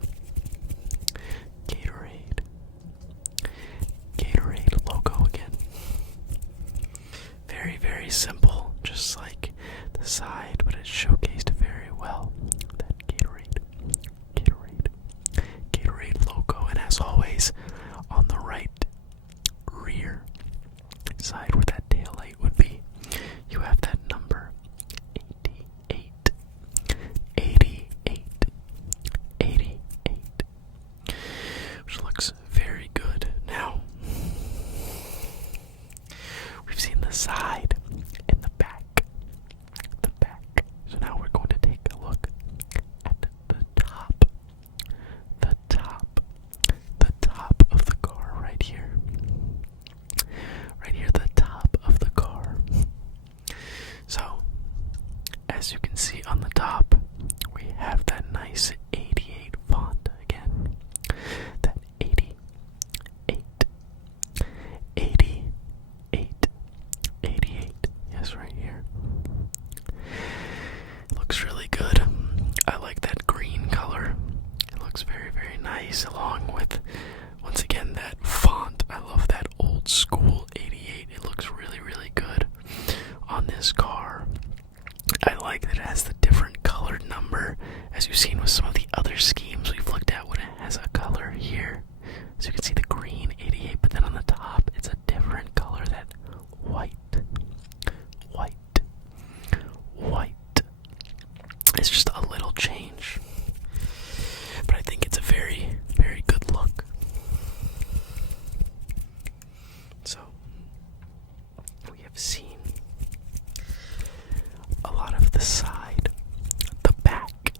logo again. Very, very simple, just like the side, but it's showcased very well. That Gatorade logo, and as always, on the right rear side where that taillight would be, the side, and the back. The back. So now we're going to take a look at the top. The top. The top of the car right here. Right here, the top of the car. So, as you can see on the top, we have that nice 88 font again. That 88, 88, 88. Yes, right here. Looks really good. I like that green color. It looks very, very nice, along with, once again, that font. I love that old school 88. It looks really, really good on this car. I like that it has the different colored number, as you've seen with some of the other schemes we've looked at when it has a color here. So you can see the green 88, but then on the top it's a different color, that white. White. White. It's just a little change. But I think it's a very, very good look. So, we have seen a lot of the side, the back,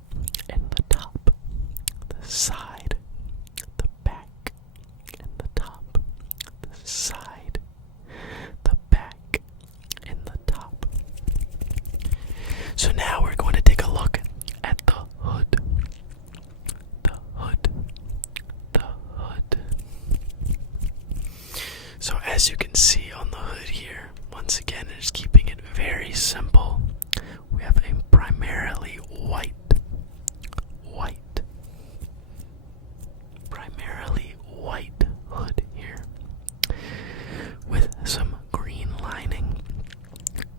and the top. The side, the back, and the top. The side, the back, and the top. So now we're going to take a look at the hood. The hood. The hood. So as you can see on the hood here, once again, it is keeping it very simple. We have a primarily white, primarily white hood here, with some green lining.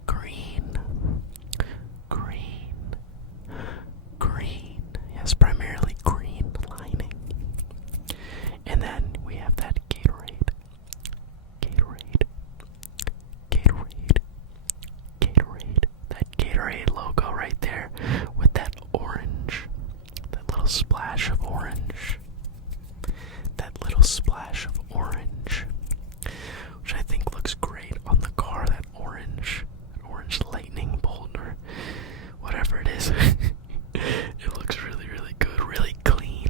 Green. Yes, primarily green lining. And then we have that Gatorade. That Gatorade logo right there with that orange, that little splash of orange. Which I think looks great on the car, that orange lightning bolt or whatever it is. It looks really, really good, really clean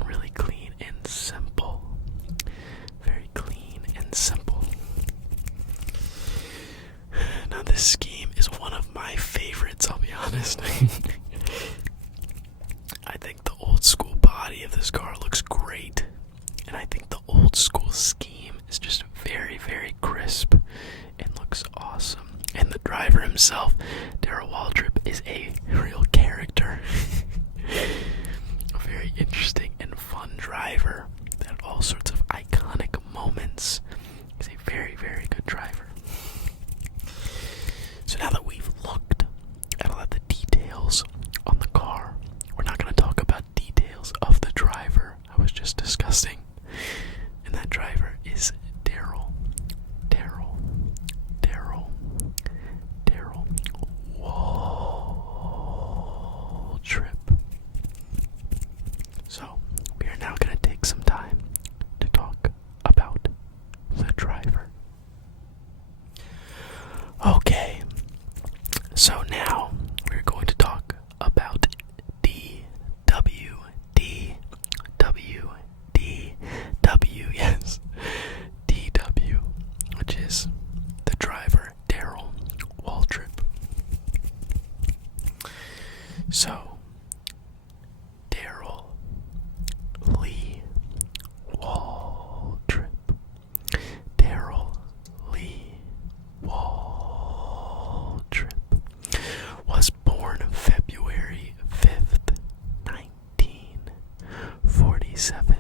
and simple. Very clean and simple. Now this scheme is one of my favorites, I'll be honest. I think the old school body of this car looks great, and I think the old school scheme is just very, very crisp and looks awesome. And the driver himself, Daryl Waltrip, is a real character. A very interesting and fun driver that had all sorts of iconic moments. He's a very, very good driver. So now that we've looked at all of the details on the car, we're not going to talk about details of the driver I was just discussing. And that driver is Daryl Waltrip. So, we are now going to take some time to talk about the driver. Okay, so now we're going to talk about yes, DW, which is the driver, Daryl Waltrip. So, Daryl Lee Waltrip. Daryl Lee Waltrip was born February 5th, 1947.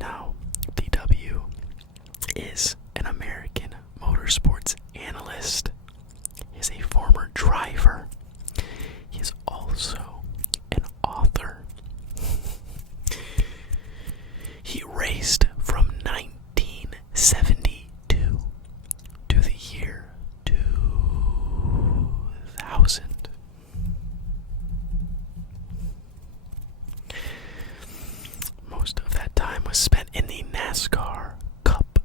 Now, DW is an American motorsports analyst. He is a former driver. He is also an author. He raced from 1972 to the year 2000. Most of that time was spent in the Nascar Cup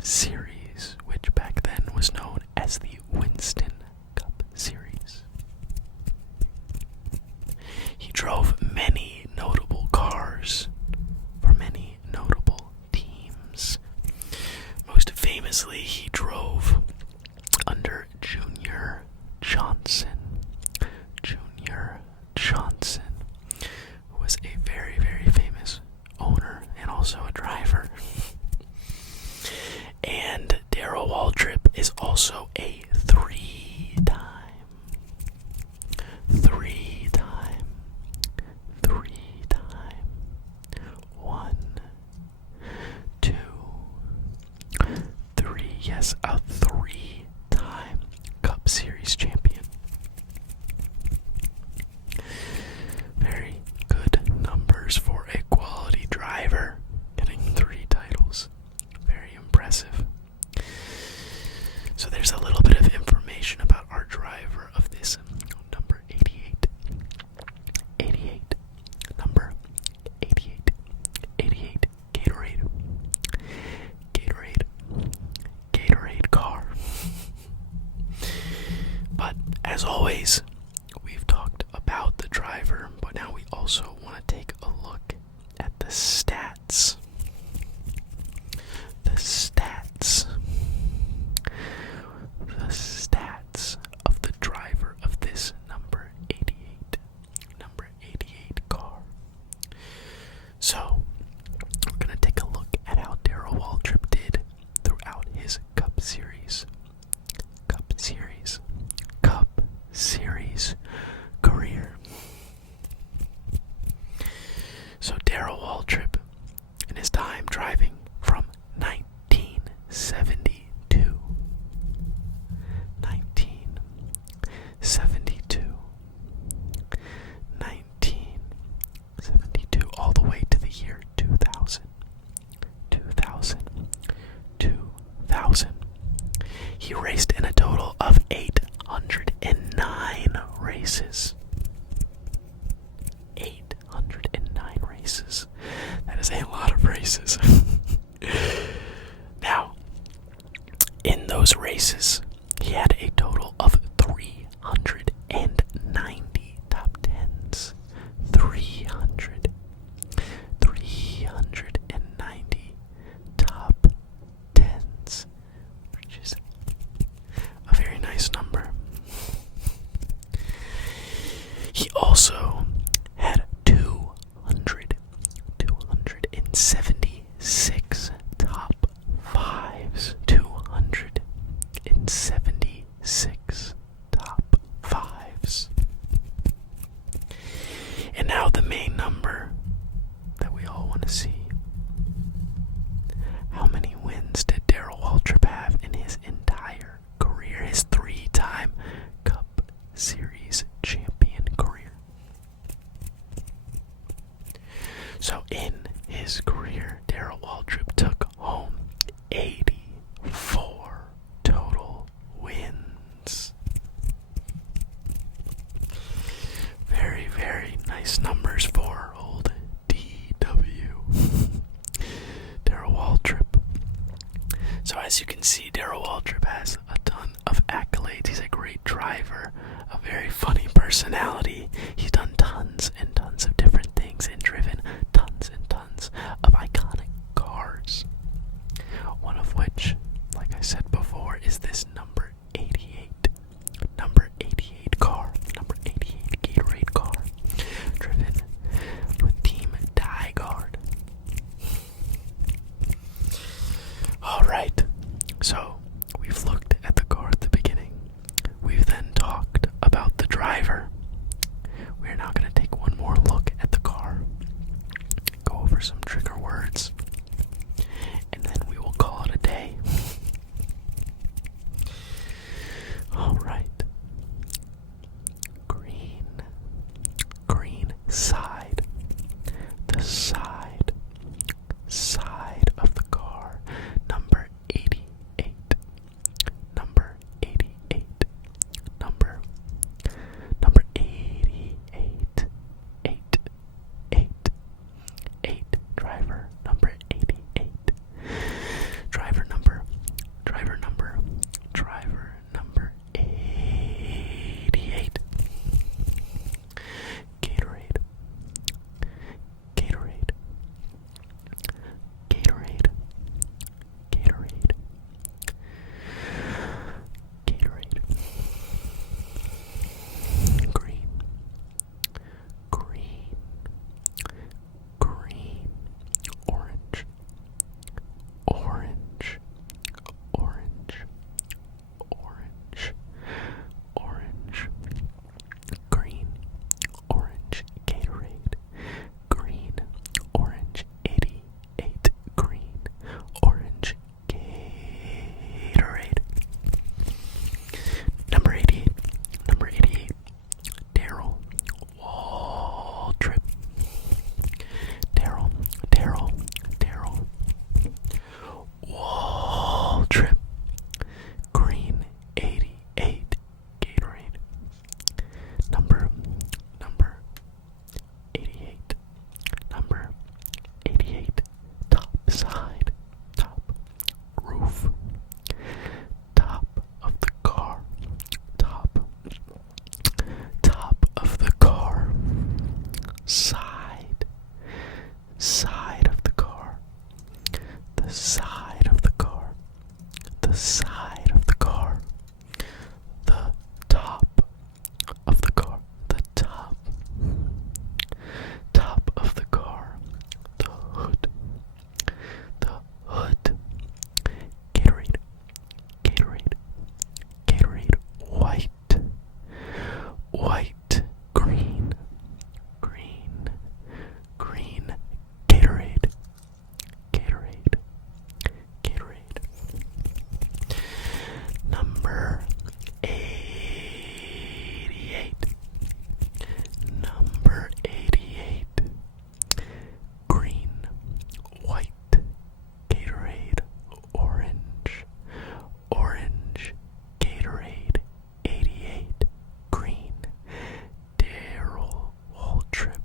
Series, which back then was known as the Winston Cup Series. He drove many notable cars for many notable teams. Most famously, he drove under Junior Johnson. Junior Johnson, who was a very, very famous owner and also a driver. And Daryl Waltrip is also a three-time, one, two, three, yes, a three-time Cup Series champion. Very good numbers for a quality driver, getting 3 titles. Very impressive. So there's a little bit of information about our driver of this number 88. 88. Number 88. 88. Gatorade. Gatorade. Gatorade car. But as always, we've talked about the driver, but now we also want to take a look at the stats. The stats of the driver of this number 88 car. So, we're going to take a look at how Daryl Waltrip did throughout his Cup Series career. So Daryl Waltrip, in his time driving from 1972 all the way to the year 2000. He raced in a total of 809 races. 809 races. That is a lot of races. Now, in those races, he had a total of 390 top 10s. 390 top 10s, which is a very nice number. He also had 276 top 5s. 276 top 5s. And now the main number that we all want to see. How many wins did Daryl Waltrip have in his entire career, his 3-time Cup Series champion career? So in his career, Daryl Waltrip took home 84 total wins. Very, very nice numbers for old DW. Daryl Waltrip. So as you can see, Daryl Waltrip has a ton of accolades. He's a great driver, a very funny personality. He's done tons and tons of different things and driven tons and tons of iconic cars. One of which, like I said before, is this number 88. Number 88 car. Number 88 Gatorade car. Driven with Team Diecast. Alright, so we've looked at the car at the beginning. We've then talked about the driver. We're now going to take one more look at the car, go over some trigger words, and then we will call it a day. Alright. Green side. The side of the car. Number 88. Number 88. Number 88. 8. Driver number 88. Driver number 88 Gatorade. Number 88. Number 88. Top side. Top roof. Top of the car. Top of the car. Side of the car. The side of the car. The side of the car. The top of the car. The top of the car. The hood. The hood. Gatorade. White. Green. Gatorade. Number 88. Number 88. Green, white, Gatorade, orange, Gatorade, 88, green, Daryl Waltrip,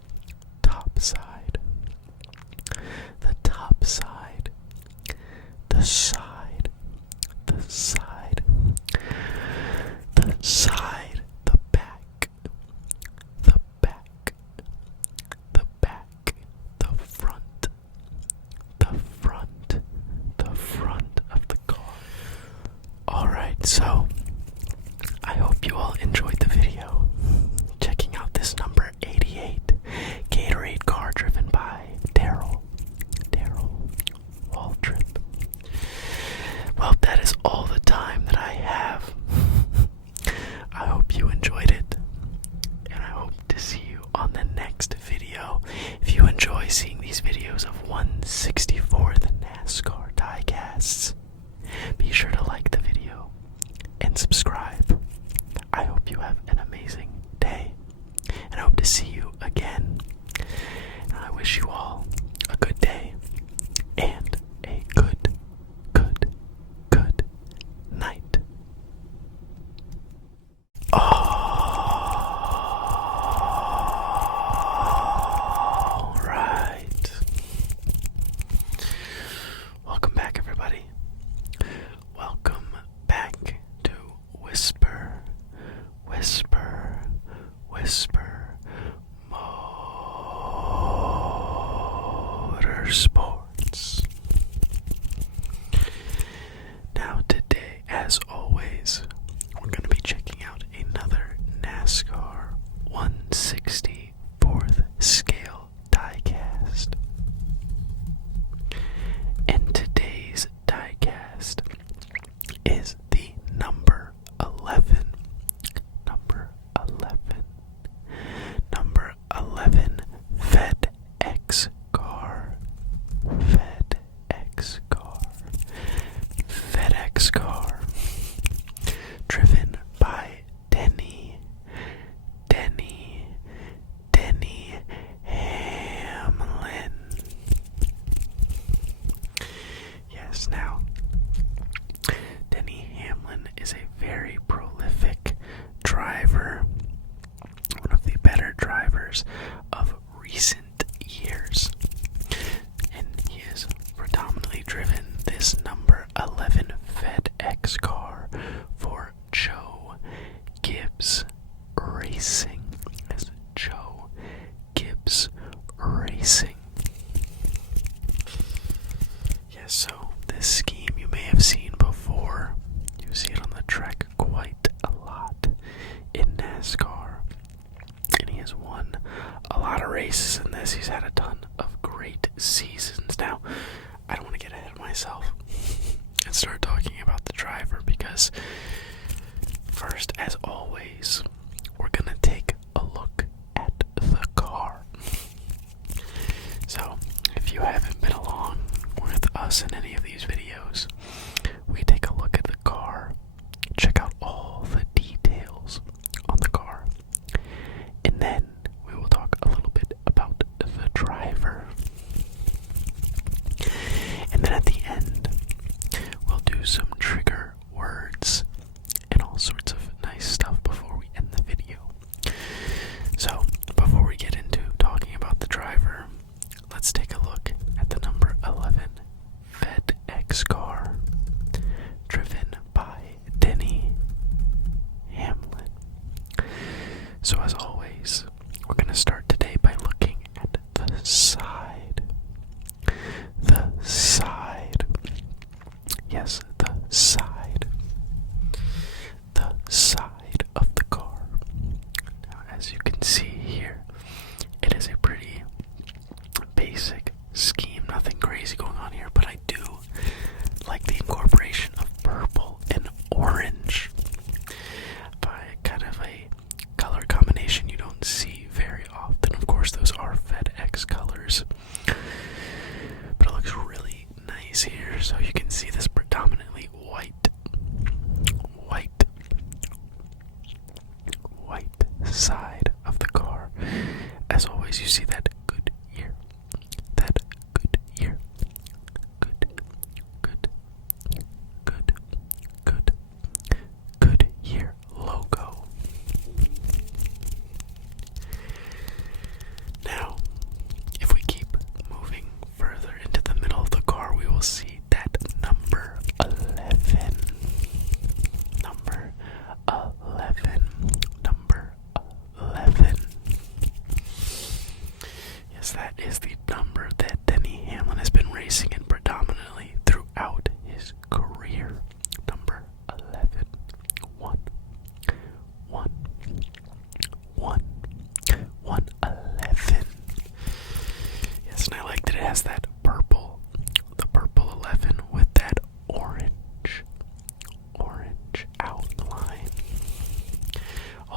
top side, the top side, the side, the side, the side, the back, the back, the back, the front, the front, the front of the car. Alright, so I hope you all enjoyed the video. Checking out this number 88 Gatorade car driven by Daryl Waltrip. Well, that is all the time that I have. I hope you enjoyed it, and I hope to see you on the next video. If you enjoy seeing these videos of 1/64th Nascar diecasts, be sure to like the video and subscribe. I hope you have an amazing day, and I hope to see you again. And I wish you all a good day and a good night. All right. Welcome back, everybody. Welcome back to Whisper Motorsports. Now today, as always, we're going to be checking out another NASCAR 1/64th scale diecast. And today's diecast is the number 11. Number 11 FedEx car. Driven by Denny Hamlin. Yes, now Denny Hamlin is a very prolific driver, one of the better drivers of recent years, and he has predominantly driven this number 11 FedEx car for Joe Gibbs Racing. As Joe Gibbs Racing. Yes, so this scheme you may have seen before. You see it on the track quite a lot in NASCAR. And he has won a lot of races in this. He's had a ton of great seasons. Now, I don't want to get ahead of myself and start talking about the driver, because first, as always, we're going to take a look at the car. So, if you haven't been along with us in any of these videos, we take a look at the car, check out all the details on the car, and then we will talk a little bit about the driver. And then at the end, we'll do some trigger words, and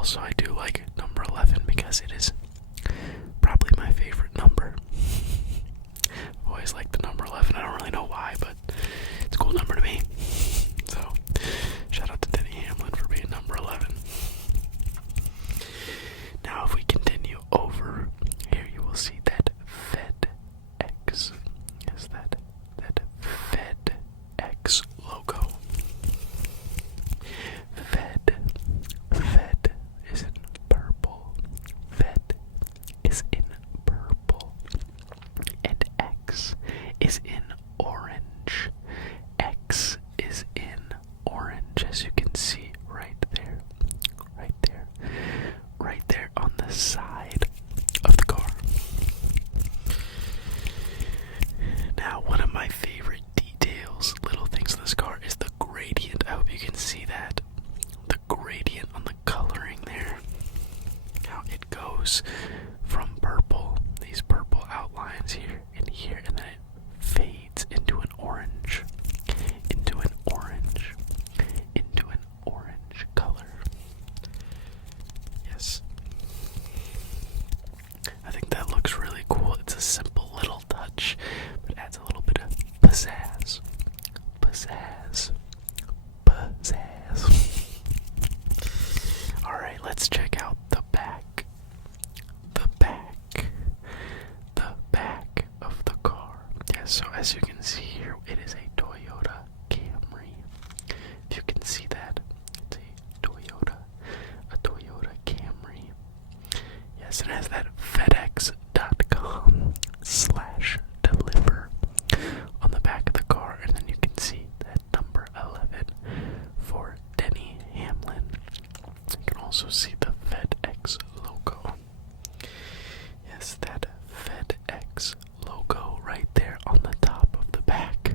also I do like number 11 because it is probably my favorite number. I've always liked the number 11. I don't really know why, but it's a cool number to me. So, shout out to Denny Hamlin for being number 11. Now, if we continue over here, you will see that FedEx. Yes, that FedEx logo. Fed is in purple. Fed is in purple. And X is in orange. X is in orange, as you can see right there. Right there on the side of the car. Now, one of my favorite details, little things in this car, is the gradient. I hope you can see that. The gradient on the coloring there. How it goes from purple, these purple outlines here and here, and then it fades into an orange. Into an orange color. Yes. I think that looks really cool. It's a simple little touch, but adds a little bit of pizzazz. Alright, let's check out the back. The back of the car. Yes, so as you can see here, it is a Toyota Camry. If you can see that, it's a Toyota Camry. Yes, it has that FedEx.com/deliver on the back of the car, and then you can see that number 11 for Denny Hamlin. You can also see the FedEx logo. Yes, that FedEx logo right there on the top of the back.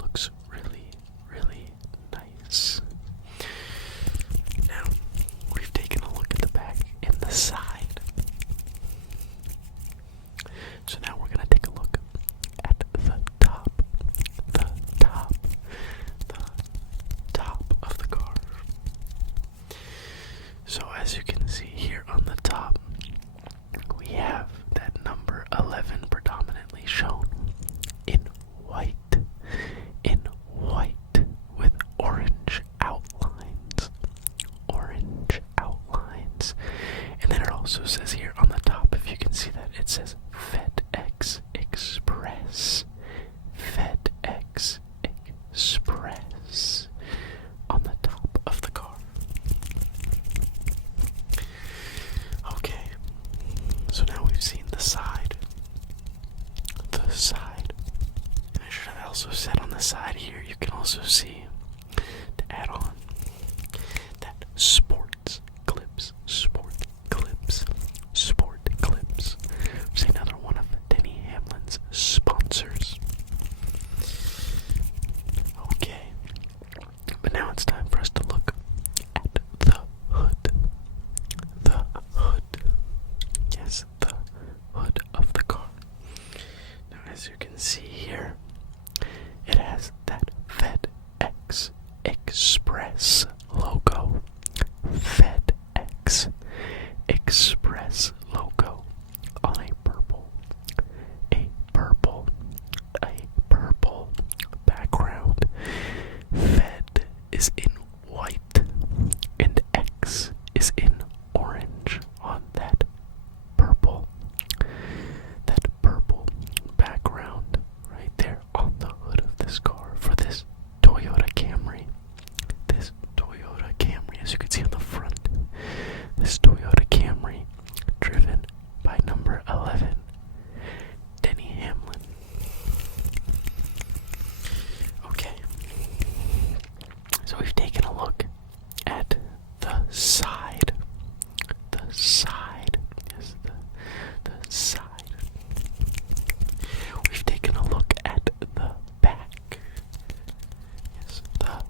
Looks really, really nice. Now, we've taken a look at the back and the side. So now we're going to take a look at the top of the car. So as you can see here on the top, we have that number 11 predominantly shown in white with orange outlines. And then it also says here on the top, if you can see that, it says FedEx Express. FedEx Express on the top of the car. Okay, so now we've seen the side. And I should have also said on the side here, you can also see, to add on, that sport clips. Which is another one of Denny Hamlin's sponsors. Okay, but now it's time for us to look at the hood. Yes, the hood of the car. Now, as you can see here, it has that FedEx Express logo. FedEx Express logo on a purple background. Fed is in white and X is in orange on that purple background right there on the hood of this car for this Toyota Camry. As you can see on the front, this Toyota Camry driven by number 11, Denny Hamlin. Okay, so we've taken a look at the side. Yes, the side. We've taken a look at the back. Yes, the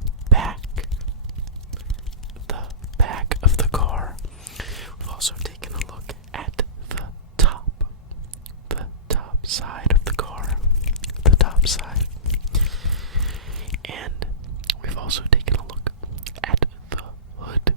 back of the car. We've also taken a look at the top side of the car, the top side. And we've also taken a look at the hood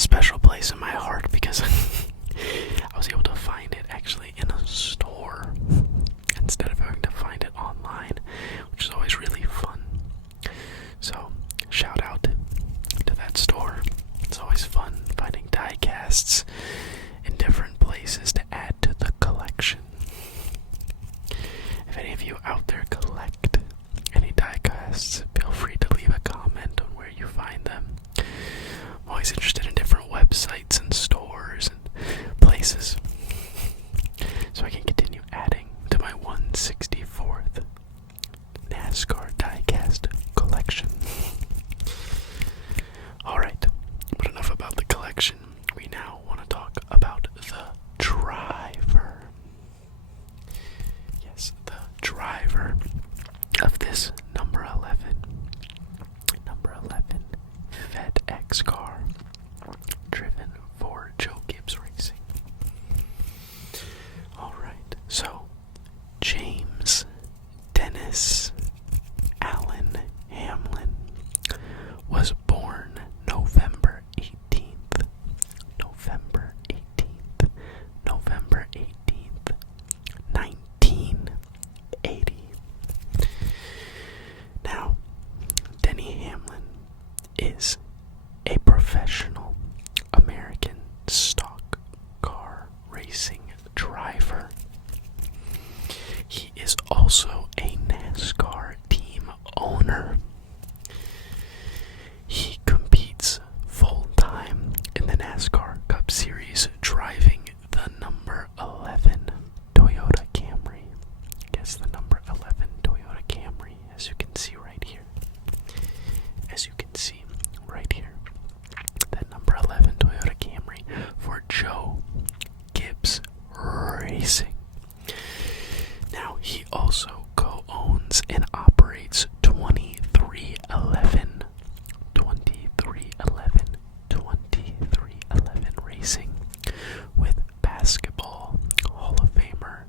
special place in my heart because I was able to find it actually in a store instead of having to find it online, which is always really fun. So, shout out to that store. It's always fun finding diecasts in different places to add to the collection. If any of you out there collect any diecasts, feel free to leave a comment on where you find them. I'm always interested in different websites and stores and places, so I can continue adding to my 164th Nascar diecast collection. Alright, but enough about the collection. We now want to talk about the driver. Yes, the driver of this number 11 FedEx car driven for Joe Gibbs Racing. Alright, so James Dennis Allen Hamlin was born November 18th, 1980. Now, Denny Hamlin is a professional American stock car racing driver. He is also a NASCAR team owner. He competes full-time in the NASCAR Cup Series, driving the number 11 Toyota Camry. Yes, the number 11 Toyota Camry, as you can see right here. That number 11 Toyota Camry for Joe Gibbs Racing. Now, he also co-owns and operates 2311 Racing with basketball Hall of Famer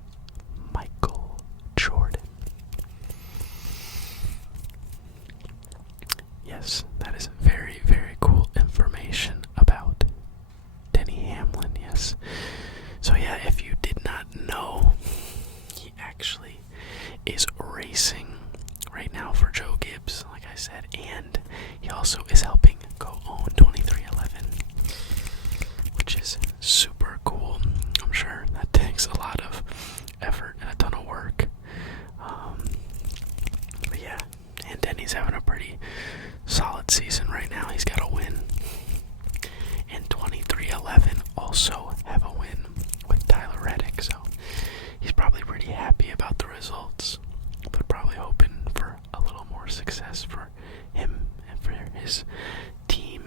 Michael Jordan. Yes, that is very, very cool information about Denny Hamlin, yes. So yeah, if you did not know, he actually is racing right now for Joe Gibbs, like I said, and he also is helping co-own 2311, which is super cool. I'm sure that takes a lot of effort and a ton of work. But yeah, and Denny's having a pretty solid season right now. He's got a win. And 2311 also have a win with Tyler Reddick, so he's probably pretty happy about the results, but probably hoping for a little more success for him and for his team.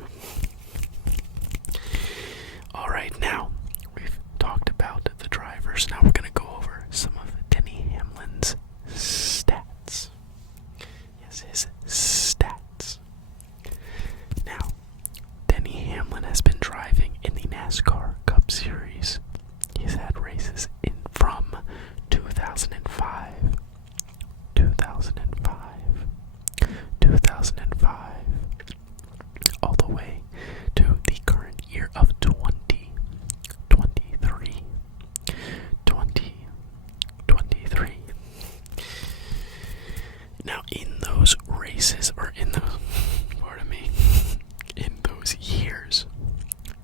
Alright, now we've talked about the drivers. Now we're going to go over some of Denny Hamlin's stats. Yes, his stats. Now, Denny Hamlin has been driving in the NASCAR Cup Series. He's had races from 2005, all the way to the current year of 2023. Now, in those races, in those years,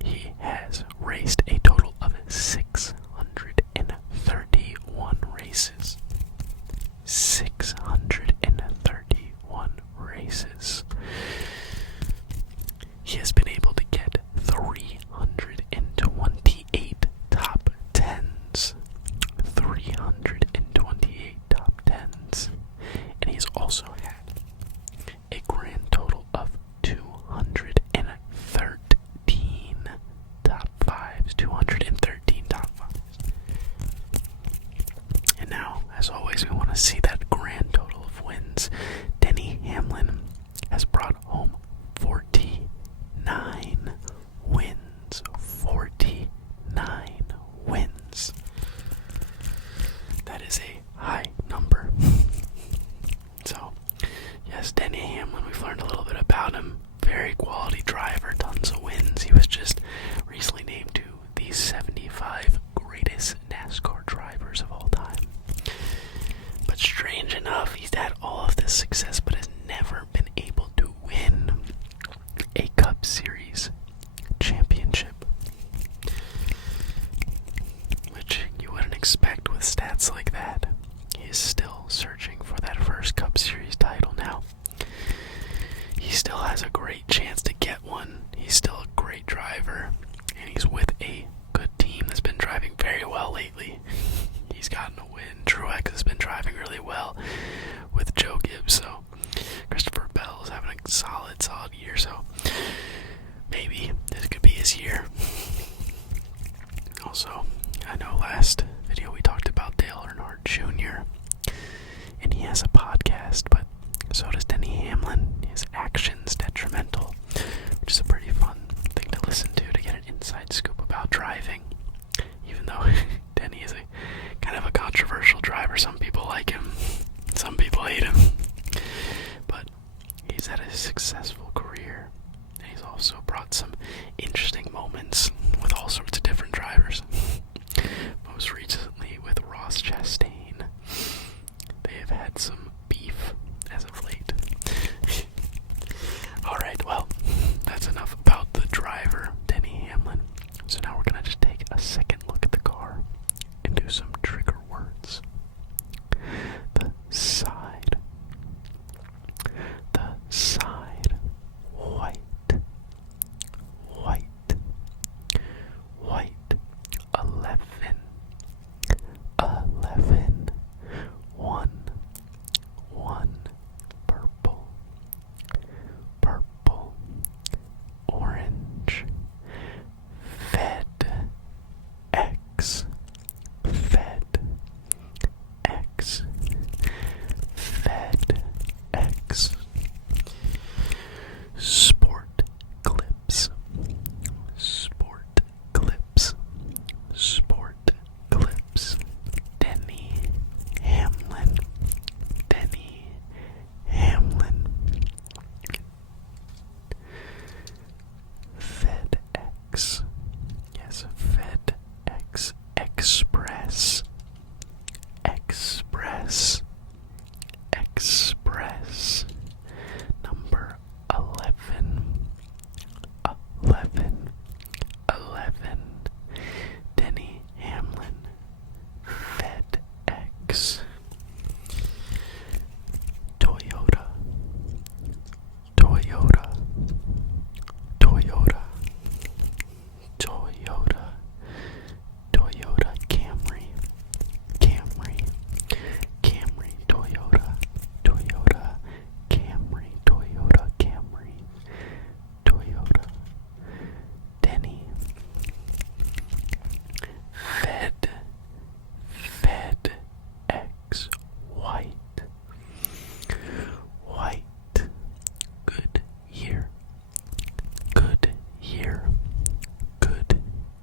he has raced a total of 631 races. 631 races. He has been able to get 328 top 10s. 328 top 10s. And he's also had a grand total of 213 top 5s. 213 top 5s. And now, as always, we want to see that grand total of wins. Denny Hamlin has brought home 49 wins. 49 wins. That is a high number. So, yes, Denny Hamlin, we've learned a little bit about him. Very quality driver, tons of wins. He was just with stats like that, he is still searching for that first Cup Series title now. He still has a great chance to get one. He's still a great driver, and he's with a good team that's been driving very well lately. He's gotten a win. Truex has been driving really well with Joe Gibbs, so Christopher Bell's having a solid year, so maybe this could be his year. Also, I know last video we talked about Dale Earnhardt Jr., and he has a podcast, but so does Denny Hamlin. His actions detrimental, which is a pretty fun thing to listen to get an inside scoop about driving. Even though Denny is a kind of a controversial driver, some people like him, some people hate him, but he's had a successful career, and he's also brought some interesting moments with all sorts of different drivers. Most recently with Ross Chastain. They have had some beef as of late. Alright, well, that's enough about the driver, Denny Hamlin. So now we're going to just take a second look at the car and do some trigger words. The side. The side. White. White. White. 11. 11. 1. 1. Purple. Purple. Orange. FedEx. FedEx. FedEx. Sport clips. Sport clips. Sport clips. Denny Hamlin. Denny Hamlin. FedEx. Yes, FedEx. Express. Express. Express. Number 11. 11. 11. Denny Hamlin. FedEx. Toyota. Toyota. Toyota. Toyota. Toyota Camry. Camry. Camry. Toyota. Toyota Camry. Toyota Camry. Toyota. Denny. FedEx. White. White. Good year. Good year. Good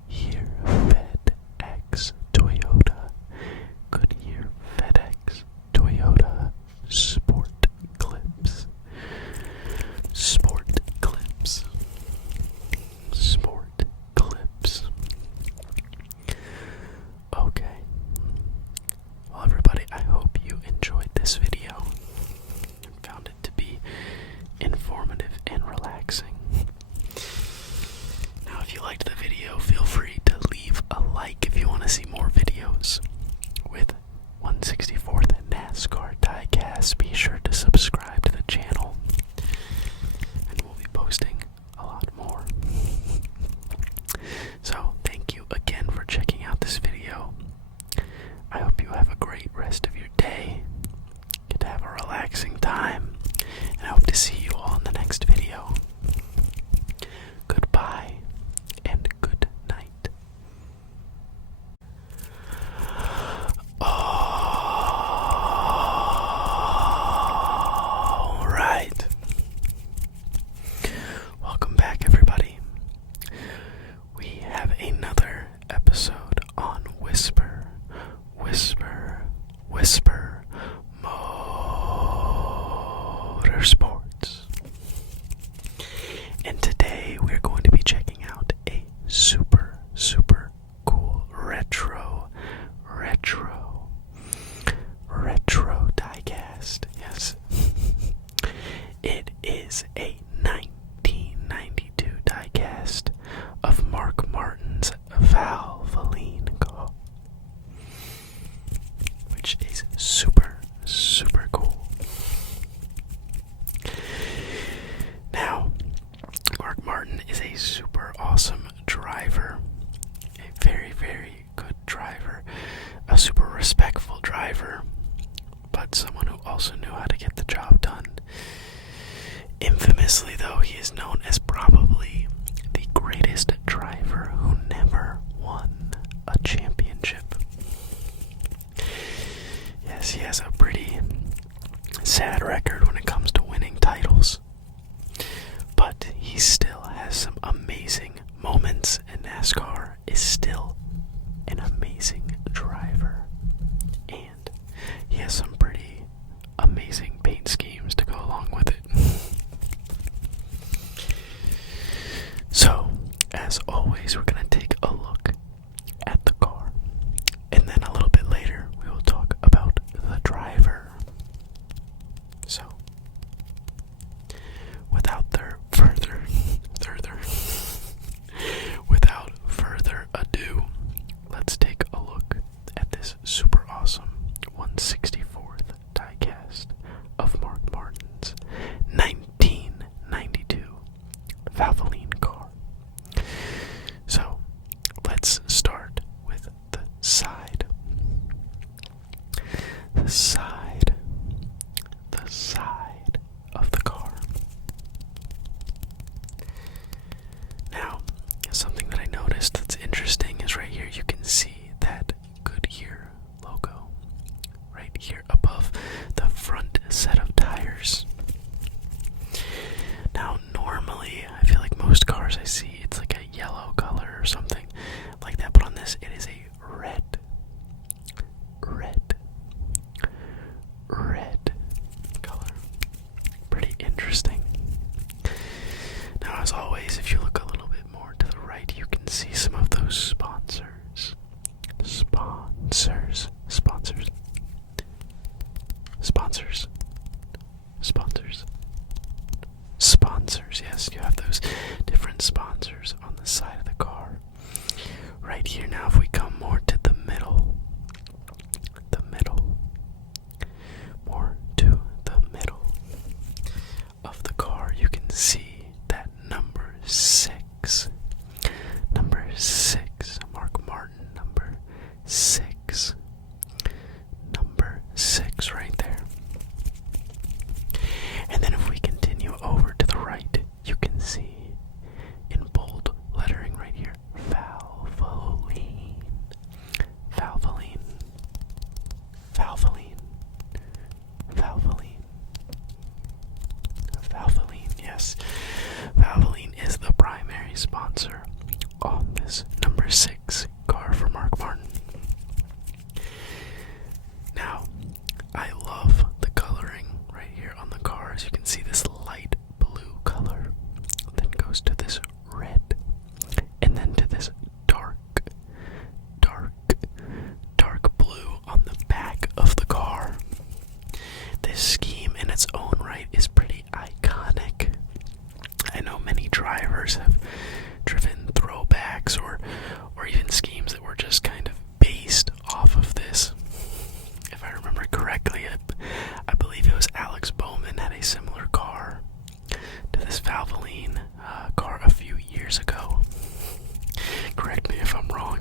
year. FedEx. Toyota. Good year. FedEx. Toyota. Sport clips. Sport clips. Sport clips. Okay. Well, everybody, I hope you enjoyed this video and found it to be informative and relaxing. Now, if you liked the video, feel free to leave a like if you want to see more videos with 164th Nascar Diecast. Be sure to subscribe to the channel, and we'll be posting a lot more. So, thank you again for checking out this video. I hope you have a great rest of your day. Get to have a relaxing time, and I hope to see you all in the next video. Goodbye and good night. All right. Welcome back, everybody. We have another episode on Whisper, Whisper, Whisper Motorsports. And today we're going to be checking out a super, super cool retro diecast. Yes. It is a 1992 diecast of Mark Martin's Valvoline car. a super respectful driver, but someone who also knew how to get the job done. Infamously, though, he is known as probably the greatest driver who never won a championship. Yes, he has a pretty sad record when it comes to winning titles, but he still has some amazing moments, and NASCAR is still an amazing driver, and he has some pretty amazing paint schemes to go along with it. So, as always, we're going to take a look at the car, and then a little bit later we will talk about the driver. So, without further ado, let's take a look at this super awesome 164th diecast of Mark Martin's 1992 Valvoline car. So, let's start with the side. The side of the car. Now, something that I noticed that's interesting is right here you can see that Goodyear logo right here above the front set of tires. Now, normally, I feel like most cars I see, it's like a yellow color or something like that, but on this, it is a red color. Pretty interesting. Now, as always, if you look a little bit more to the right, you can see some of those sponsors. Yes, you have those different sponsors on the side of the car. Right here, now, if we come more to the middle, more to the middle of the car, you can see that number 6, Mark Martin, number 6 right there. And then if we continue over to the right, you can see in bold lettering right here, Valvoline, yes. Valvoline is the primary sponsor on this number 6 car for Mark Martin. Now, I love the coloring right here on the car. As you can see, this light blue color then goes to this red, and then to this dark blue on the back of the car. This scheme in its own right is pretty iconic. I know many drivers have driven throwbacks or even schemes that were just kind of based off of this. If I remember correctly, I believe it was Alex Bowman had a similar car to this Valvoline car a few years ago. Correct me if I'm wrong.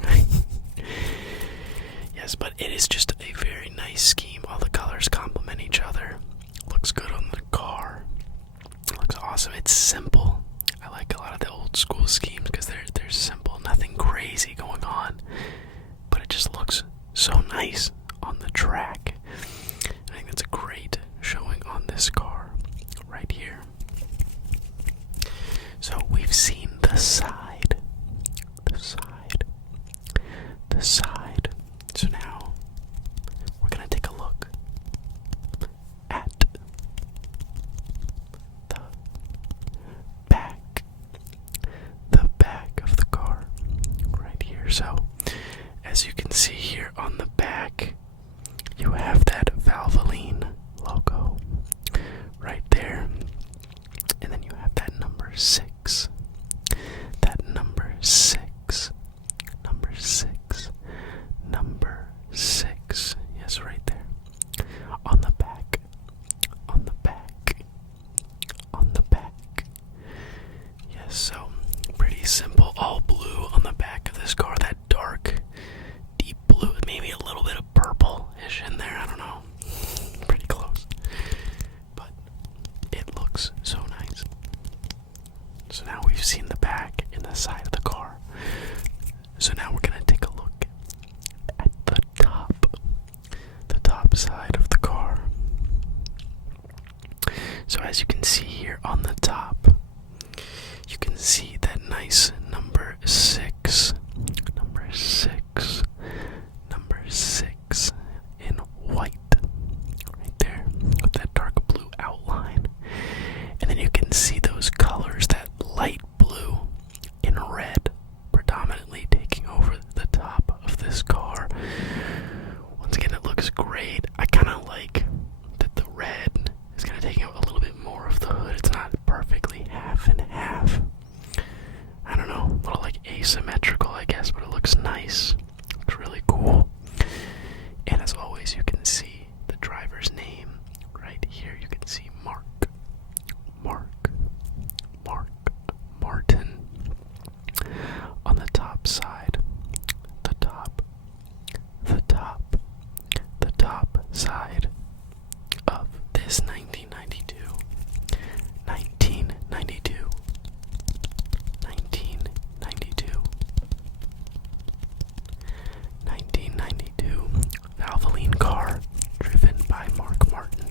Yes, but it is just a very nice scheme. All the colors complement each other. Looks good on the car. Looks awesome. It's simple. I like a lot of the old school schemes because they're simple. Nothing crazy going on. But it just looks so nice on the track. I think that's a great showing on this car right here. So we've seen the side. So now we're going to take a look at the back of the car right here. So as you can see here on the back, you have that Valvoline logo right there, and then you have that number 6. Yes, right there. On the back. Yes, so pretty simple. All blue on the back of this car. That dark, deep blue, maybe a little So now we're going to take a look at the top side of the car. So as you can see here on the top, you can see that nice number 6 in white right there with that dark blue outline. And then you can see those colors, that light blue in red, predominantly taking over the top of this car. Once again, it looks great. I kind of like that the red is kind of taking up a little bit more of the hood. It's not perfectly half and half. I don't know, a little like asymmetrical, I guess, but it looks nice. It's really cool. And as always, you can see the driver's name right here. You can see Martin. On the top side, the top side of this 1992 Valvoline car driven by Mark Martin.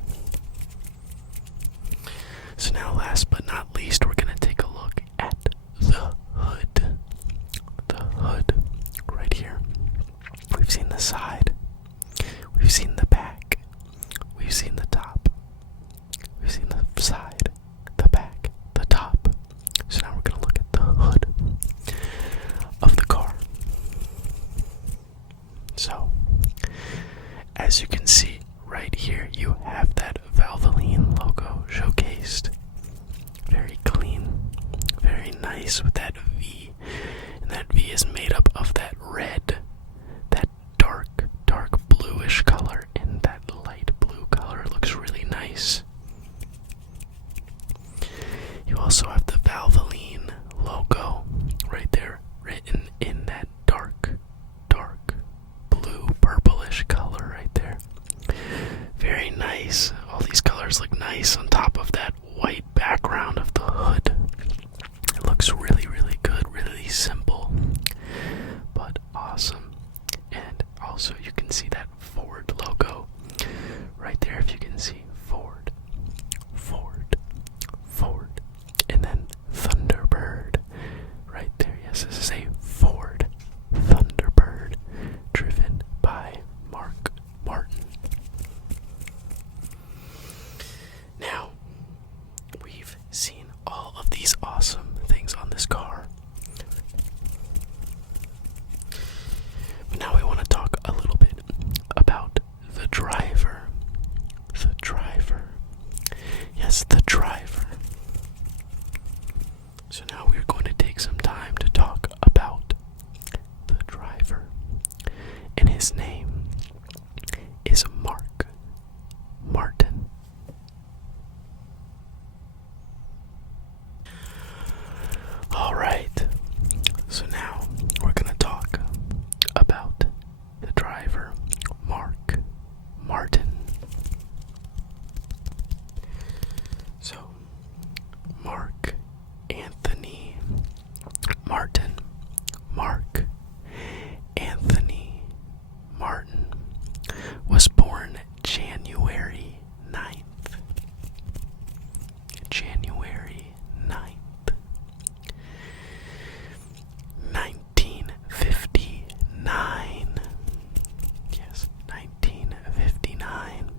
So now, last but not least, we're going to take a look at the hood. The hood right here. We've seen the side. We've seen the back. We've seen the top. We've seen the side, the back, the top. So now we're going to look at the hood of the car. So, as you can see right here, you have that Valvoline logo showcased. Very clean, very nice with that V. And that V is made up of that red, that dark bluish color, and that light blue color. It looks really nice. You also have the Valvoline logo right there, written in that dark blue purplish color right there. Very nice. All these colors look nice on top of that white background of the hood. It looks really, really good, really simple, but awesome. And also you can see that Ford logo right there, if you can see Ford, and then Thunderbird right there. Yes, this is a Ford Thunderbird driven by Mark Martin. Now, we've seen all of these awesome things on this car. But now we want to talk a little bit about the driver. The driver. Yes, the driver. So now we're going to take some time to talk about the driver. And his name is Mark Martin. Alright, so now we're going to talk about the driver, Mark Martin. So, Mark Anthony Martin. Mark Anthony Martin was born January 9th. January 9th. 1959. Yes, 1959.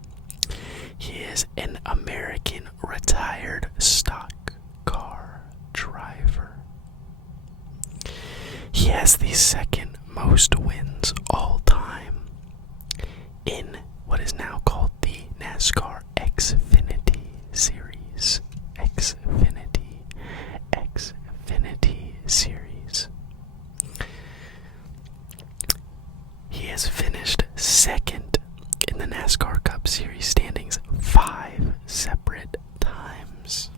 He is an American retired stock car driver. He has the second most wins all time in what is now called the NASCAR Xfinity Series. Xfinity Series. He has finished second in the NASCAR Cup Series standings 5 separate times.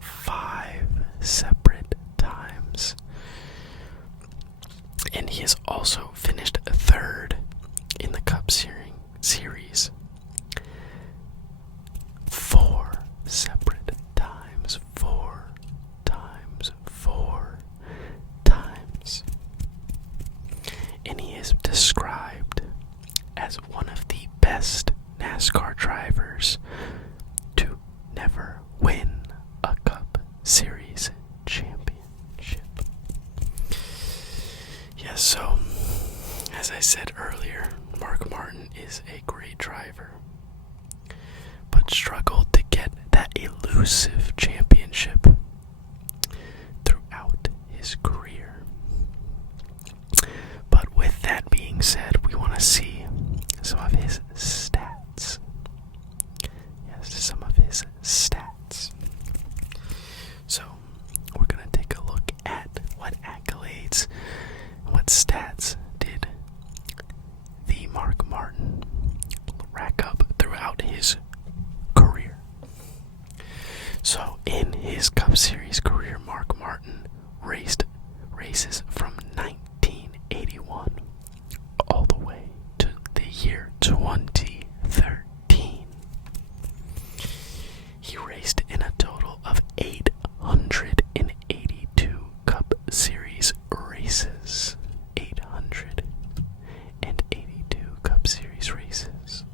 5 separate times. And he has also finished third in the Cup Series 4 separate times. 4 times. is described as one of the best NASCAR drivers to never win a Cup Series championship. Yes, so, as I said earlier, Mark Martin is a great driver, but struggled to get that elusive championship throughout his career. But with that being said, we want to see some of his stats. Yes, some of his stats. So, we're going to take a look at what accolades and what stats did the Mark Martin rack up throughout his career. So, in his Cup Series career, Mark Martin raced races from 1981 all the way to the year 2013. He raced in a total of 882 Cup Series races. 882 Cup Series races.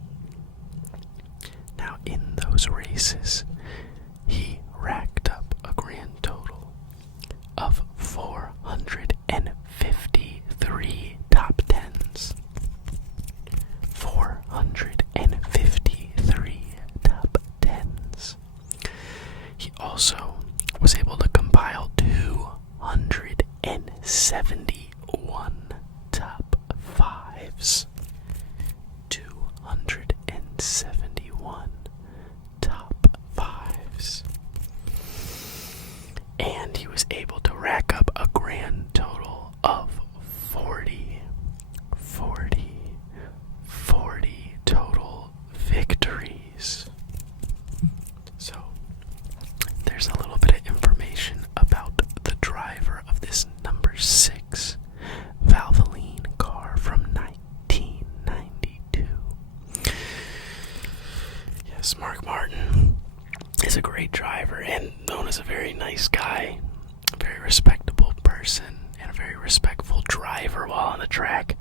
Now, in those races, he racked up a grand total of 453 top tens. 453 top tens. He also was able to compile 271 top fives. 271 top fives. And he was able to rack up a grand total of 40 total victories. So, there's a little bit of information about the driver of this number 6 Valvoline car from 1992. Yes, Mark Martin is a great driver and known as a very nice guy, a very respectable person, and a very respectful driver while on the track.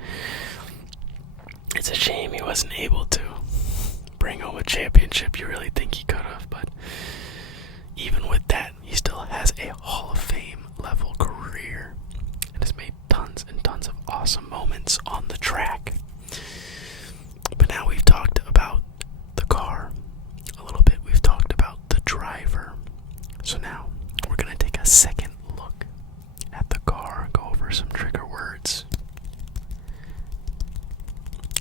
It's a shame he wasn't able to bring home a championship. You really think he could have, but even with that, he still has a Hall of Fame level career and has made tons and tons of awesome moments on the track. But now we've talked about the car a little bit. We've talked about the driver. So now we're going to take a second look at the car, go over some trigger words,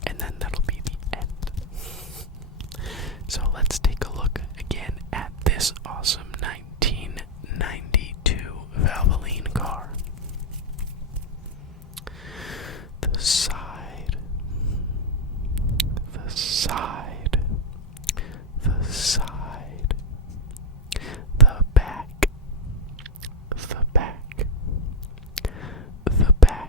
and then that'll be the end. So let's take a look again at this awesome 1992 Valvoline car. The side, the side, the side, the back, the back, the back,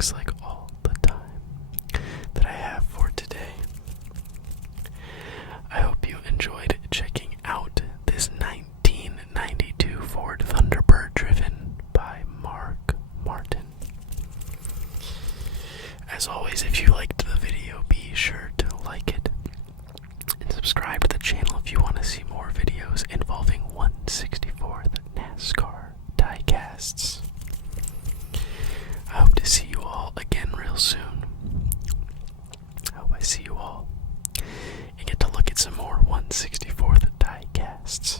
looks like all the time that I have for today. I hope you enjoyed checking out this 1992 Ford Thunderbird driven by Mark Martin. As always, if you liked the video, be sure to like it and subscribe to the channel if you want to see more videos involving 1/64th NASCAR diecasts. I hope to see you all again real soon. I hope I see you all and get to look at some more 1/64th diecasts.